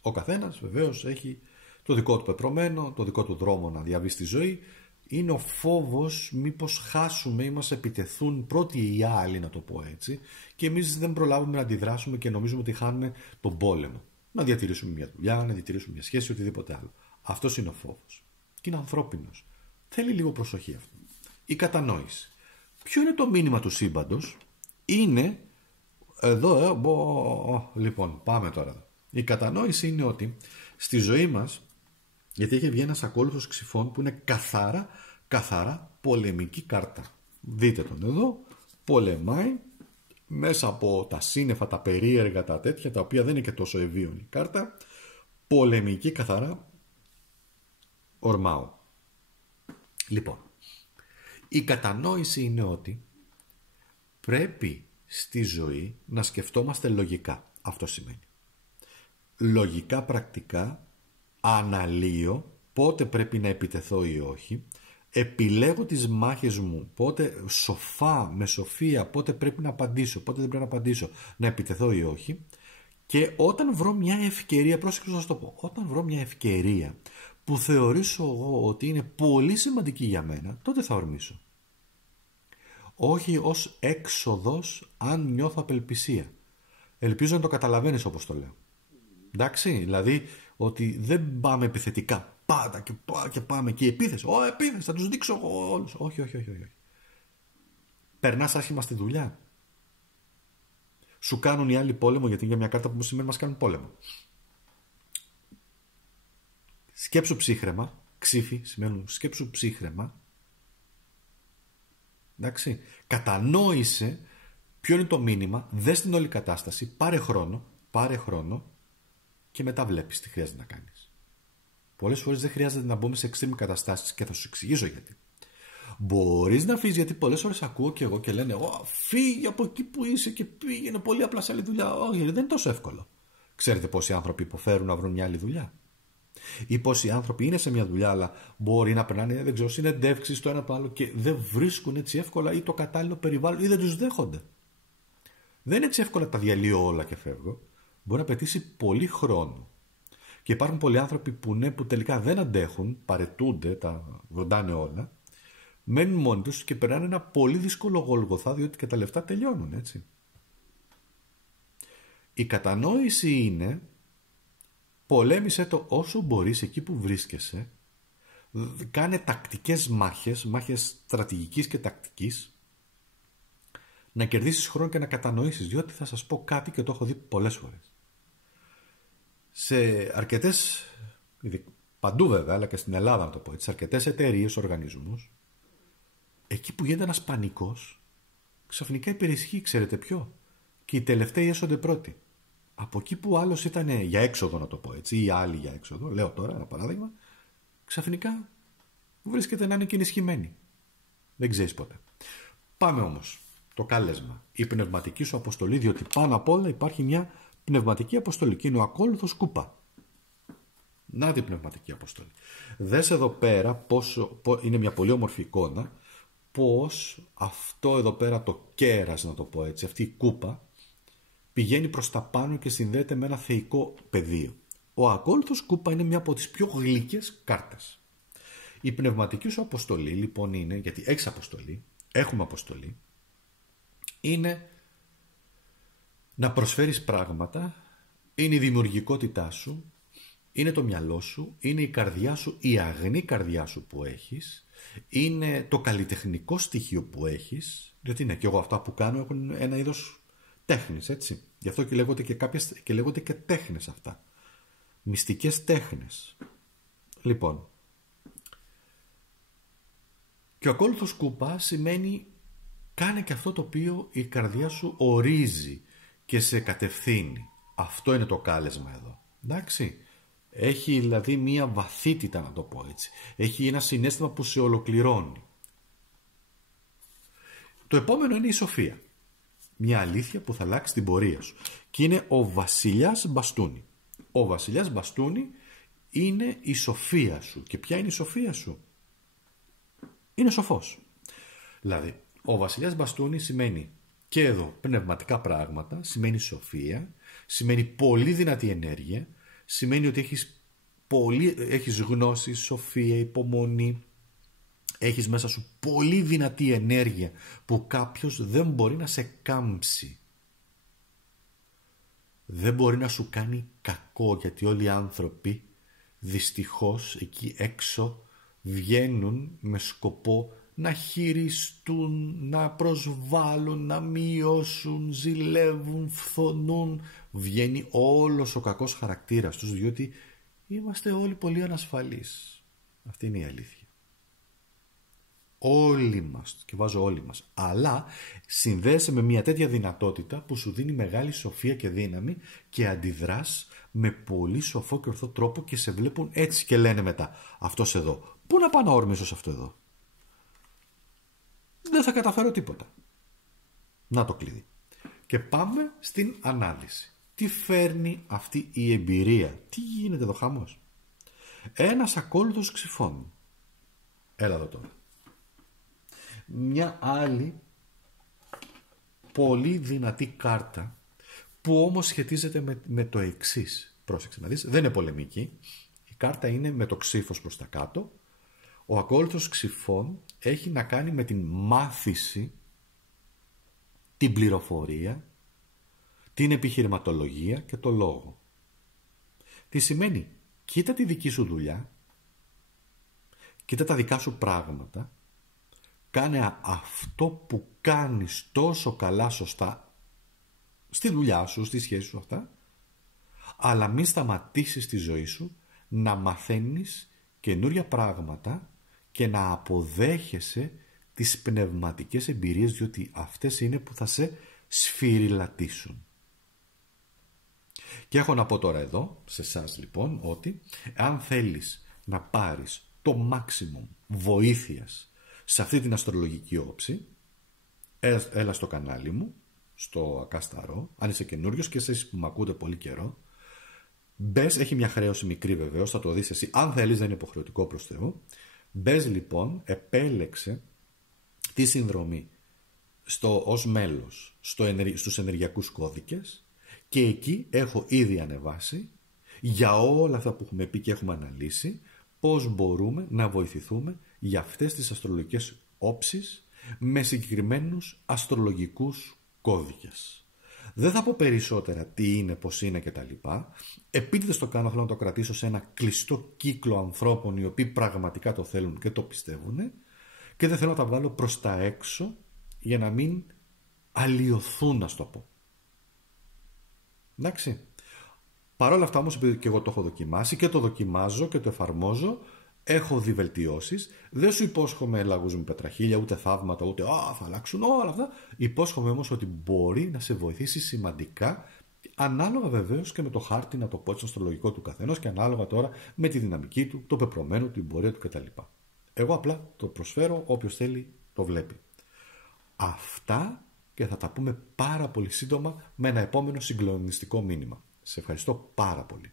Ο καθένας βεβαίως έχει το δικό του πεπρωμένο, το δικό του δρόμο να διαβεί στη ζωή. Είναι ο φόβος μήπως χάσουμε ή μας επιτεθούν πρώτοι οι άλλοι, να το πω έτσι, και εμείς δεν προλάβουμε να αντιδράσουμε και νομίζουμε ότι χάνουμε τον πόλεμο. Να διατηρήσουμε μια δουλειά, να διατηρήσουμε μια σχέση, οτιδήποτε άλλο. Αυτός είναι ο φόβος. Και είναι ανθρώπινος. Θέλει λίγο προσοχή αυτό. Η κατανόηση. Ποιο είναι το μήνυμα του σύμπαντος? Είναι εδώ, λοιπόν, πάμε τώρα. Η κατανόηση είναι ότι στη ζωή μας, γιατί έχει βγει ένας ακόλουθος ξυφών που είναι καθαρά πολεμική κάρτα. Δείτε τον εδώ, πολεμάει μέσα από τα σύννεφα, τα περίεργα, τα τέτοια, τα οποία δεν είναι και τόσο ευίωνη κάρτα. Πολεμική καθαρά ορμάω. Λοιπόν, η κατανόηση είναι ότι πρέπει στη ζωή να σκεφτόμαστε λογικά. Αυτό σημαίνει λογικά, πρακτικά, αναλύω πότε πρέπει να επιτεθώ ή όχι, επιλέγω τις μάχες μου, πότε σοφά, με σοφία, πότε πρέπει να απαντήσω, πότε δεν πρέπει να απαντήσω, να επιτεθώ ή όχι, και όταν βρω μια ευκαιρία, πρόσεξε να σας το πω, όταν βρω μια ευκαιρία που θεωρήσω εγώ ότι είναι πολύ σημαντική για μένα, τότε θα ορμήσω. Όχι ως έξοδος αν νιώθω απελπισία. Ελπίζω να το καταλαβαίνεις όπως το λέω. Εντάξει, δηλαδή ότι δεν πάμε επιθετικά πάντα και πάμε και η επίθεση. Επίθεση, θα τους δείξω εγώ όλους. Όχι. Περνάς άσχημα στη δουλειά. Σου κάνουν οι άλλοι πόλεμο, γιατί για μια κάρτα που σήμερα μας κάνουν πόλεμο. Σκέψου ψύχρεμα. Ξύφι σημαίνουν σκέψου ψύχρεμα. Εντάξει. Κατανόησε ποιο είναι το μήνυμα. Δες την όλη κατάσταση. Πάρε χρόνο και μετά βλέπεις τι χρειάζεται να κάνεις. Πολλές φορές δεν χρειάζεται να μπούμε σε extreme καταστάσεις και θα σου εξηγήσω γιατί. Μπορείς να φύγεις, γιατί πολλές φορές ακούω και εγώ και λένε φύγει από εκεί που είσαι και πήγαινε πολύ απλά σε άλλη δουλειά. Όχι, δεν είναι τόσο εύκολο. Ξέρετε πόσοι άνθρωποι υποφέρουν να βρουν μια άλλη δουλειά? Ή πόσοι άνθρωποι είναι σε μια δουλειά, αλλά μπορεί να περνάνε, δεν ξέρω, συνεντεύξεις το ένα το άλλο και δεν βρίσκουν έτσι εύκολα ή το κατάλληλο περιβάλλον ή δεν τους δέχονται. Δεν είναι έτσι εύκολα τα διαλύω όλα και φεύγω. Μπορεί να απαιτήσει πολύ χρόνο. Και υπάρχουν πολλοί άνθρωποι που τελικά δεν αντέχουν, παρετούνται, τα βροντάνε όλα, μένουν μόνοι τους και περνάνε ένα πολύ δύσκολο γολγοθά, διότι και τα λεφτά τελειώνουν, έτσι. Η κατανόηση είναι πολέμησέ το όσο μπορείς εκεί που βρίσκεσαι, κάνε τακτικές μάχες στρατηγικής και τακτικής, να κερδίσεις χρόνο και να κατανοήσεις, διότι θα σας πω κάτι και το έχω δει πολλές φορές. Σε αρκετές, παντού βέβαια, αλλά και στην Ελλάδα να το πω έτσι, σε αρκετές εταιρείες, οργανισμούς, εκεί που γίνεται ένας πανικός, ξαφνικά υπερισχύει, ξέρετε ποιο? Και οι τελευταίοι έσονται πρώτοι. Από εκεί που άλλος ήταν για έξοδο, να το πω έτσι, ή άλλοι για έξοδο, λέω τώρα ένα παράδειγμα, ξαφνικά βρίσκεται να είναι και ενισχυμένοι. Δεν ξέρεις ποτέ. Πάμε όμως. Το κάλεσμα. Η πνευματική σου αποστολή, διότι πάνω απ' όλα υπάρχει μια πνευματική αποστολή και είναι ο ακόλουθος κούπα. Να την πνευματική αποστολή. Δες εδώ πέρα είναι μια πολύ όμορφη εικόνα, πως αυτό εδώ πέρα το κέρας, να το πω έτσι, αυτή η κούπα πηγαίνει προς τα πάνω και συνδέεται με ένα θεϊκό πεδίο. Ο ακόλουθος κούπα είναι μια από τις πιο γλυκές κάρτες. Η πνευματική σου αποστολή λοιπόν είναι, γιατί έχεις αποστολή, έχουμε αποστολή, είναι να προσφέρεις πράγματα, είναι η δημιουργικότητά σου, είναι το μυαλό σου, είναι η καρδιά σου, η αγνή καρδιά σου που έχεις, είναι το καλλιτεχνικό στοιχείο που έχεις, διότι είναι και εγώ αυτά που κάνω έχουν ένα είδος τέχνης, έτσι. Γι' αυτό και λέγονται και τέχνες αυτά. Μυστικές τέχνες. Λοιπόν, και ο ακόλουθος κούπα σημαίνει κάνε και αυτό το οποίο η καρδιά σου ορίζει και σε κατευθύνει. Αυτό είναι το κάλεσμα εδώ. Εντάξει. Έχει δηλαδή μία βαθύτητα, να το πω έτσι. Έχει ένα συναίσθημα που σε ολοκληρώνει. Το επόμενο είναι η σοφία. Μια αλήθεια που θα αλλάξει την πορεία σου. Και είναι ο βασιλιάς μπαστούνι. Ο βασιλιάς μπαστούνι είναι η σοφία σου. Και ποια είναι η σοφία σου? Είναι σοφός. Δηλαδή, ο βασιλιάς μπαστούνι σημαίνει και εδώ πνευματικά πράγματα, σημαίνει σοφία, σημαίνει πολύ δυνατή ενέργεια, σημαίνει ότι έχεις γνώση, σοφία, υπομονή, έχεις μέσα σου πολύ δυνατή ενέργεια που κάποιος δεν μπορεί να σε κάμψει. Δεν μπορεί να σου κάνει κακό, γιατί όλοι οι άνθρωποι δυστυχώς εκεί έξω βγαίνουν με σκοπό να χειριστούν, να προσβάλλουν, να μειώσουν, ζηλεύουν, φθονούν. Βγαίνει όλος ο κακός χαρακτήρας τους, διότι είμαστε όλοι πολύ ανασφαλείς. Αυτή είναι η αλήθεια. Όλοι μας, και βάζω όλοι μας, αλλά συνδέεσαι με μια τέτοια δυνατότητα που σου δίνει μεγάλη σοφία και δύναμη και αντιδράς με πολύ σοφό και ορθό τρόπο και σε βλέπουν έτσι και λένε μετά, αυτός εδώ, πού να πάω να ορμήσω σε αυτό εδώ? Δεν θα καταφέρω τίποτα. Να το κλειδί. Και πάμε στην ανάλυση. Τι φέρνει αυτή η εμπειρία? Τι γίνεται εδώ χαμός? Ένας ακόλουθος ξυφών. Έλα εδώ τώρα. Μια άλλη πολύ δυνατή κάρτα που όμως σχετίζεται με το εξής. Πρόσεξε να δεις, δεν είναι πολεμική. Η κάρτα είναι με το ξύφος προς τα κάτω. Ο ακόλουθος ξυφών έχει να κάνει με την μάθηση, την πληροφορία, την επιχειρηματολογία και το λόγο. Τι σημαίνει? Κοίτα τη δική σου δουλειά, κοίτα τα δικά σου πράγματα, Κάνε αυτό που κάνεις τόσο καλά σωστά στη δουλειά σου, στη σχέση σου αυτά, αλλά μην σταματήσεις τη ζωή σου να μαθαίνεις καινούρια πράγματα και να αποδέχεσαι τις πνευματικές εμπειρίες, διότι αυτές είναι που θα σε σφυριλατήσουν. Και έχω να πω τώρα εδώ, σε εσάς λοιπόν, ότι αν θέλεις να πάρεις το maximum βοήθειας σε αυτή την αστρολογική όψη, έλα στο κανάλι μου, στο Ακάσταρο, αν είσαι καινούριος και εσείς που με ακούτε πολύ καιρό, μπες, έχει μια χρέωση μικρή βεβαίως, θα το δεις εσύ, αν θέλεις, δεν είναι υποχρεωτικό προς Θεού. Μπες λοιπόν, επέλεξε τη συνδρομή ως μέλος στους ενεργειακούς κώδικες και εκεί έχω ήδη ανεβάσει για όλα αυτά που έχουμε πει και έχουμε αναλύσει πώς μπορούμε να βοηθηθούμε για αυτές τις αστρολογικές όψεις με συγκεκριμένους αστρολογικούς κώδικες. Δεν θα πω περισσότερα τι είναι, πώς είναι κτλ. Επίτηδες το κάνω, θέλω να το κρατήσω σε ένα κλειστό κύκλο ανθρώπων οι οποίοι πραγματικά το θέλουν και το πιστεύουν και δεν θέλω να τα βγάλω προς τα έξω για να μην αλλοιωθούν, να στο πω. Εντάξει. Παρ' όλα αυτά όμως, επειδή και εγώ το έχω δοκιμάσει και το δοκιμάζω και το εφαρμόζω, έχω δει βελτιώσεις. Δεν σου υπόσχομαι λαγούς με πετραχίλια, ούτε θαύματα, ούτε θα αλλάξουν όλα αυτά. Υπόσχομαι όμως ότι μπορεί να σε βοηθήσει σημαντικά, ανάλογα βεβαίως και με το χάρτη, να το πω έτσι, αστρολογικό του καθενός και ανάλογα τώρα με τη δυναμική του, το πεπρωμένο του, την πορεία του κτλ. Εγώ απλά το προσφέρω, όποιος θέλει το βλέπει. Αυτά, και θα τα πούμε πάρα πολύ σύντομα με ένα επόμενο συγκλονιστικό μήνυμα. Σε ευχαριστώ πάρα πολύ.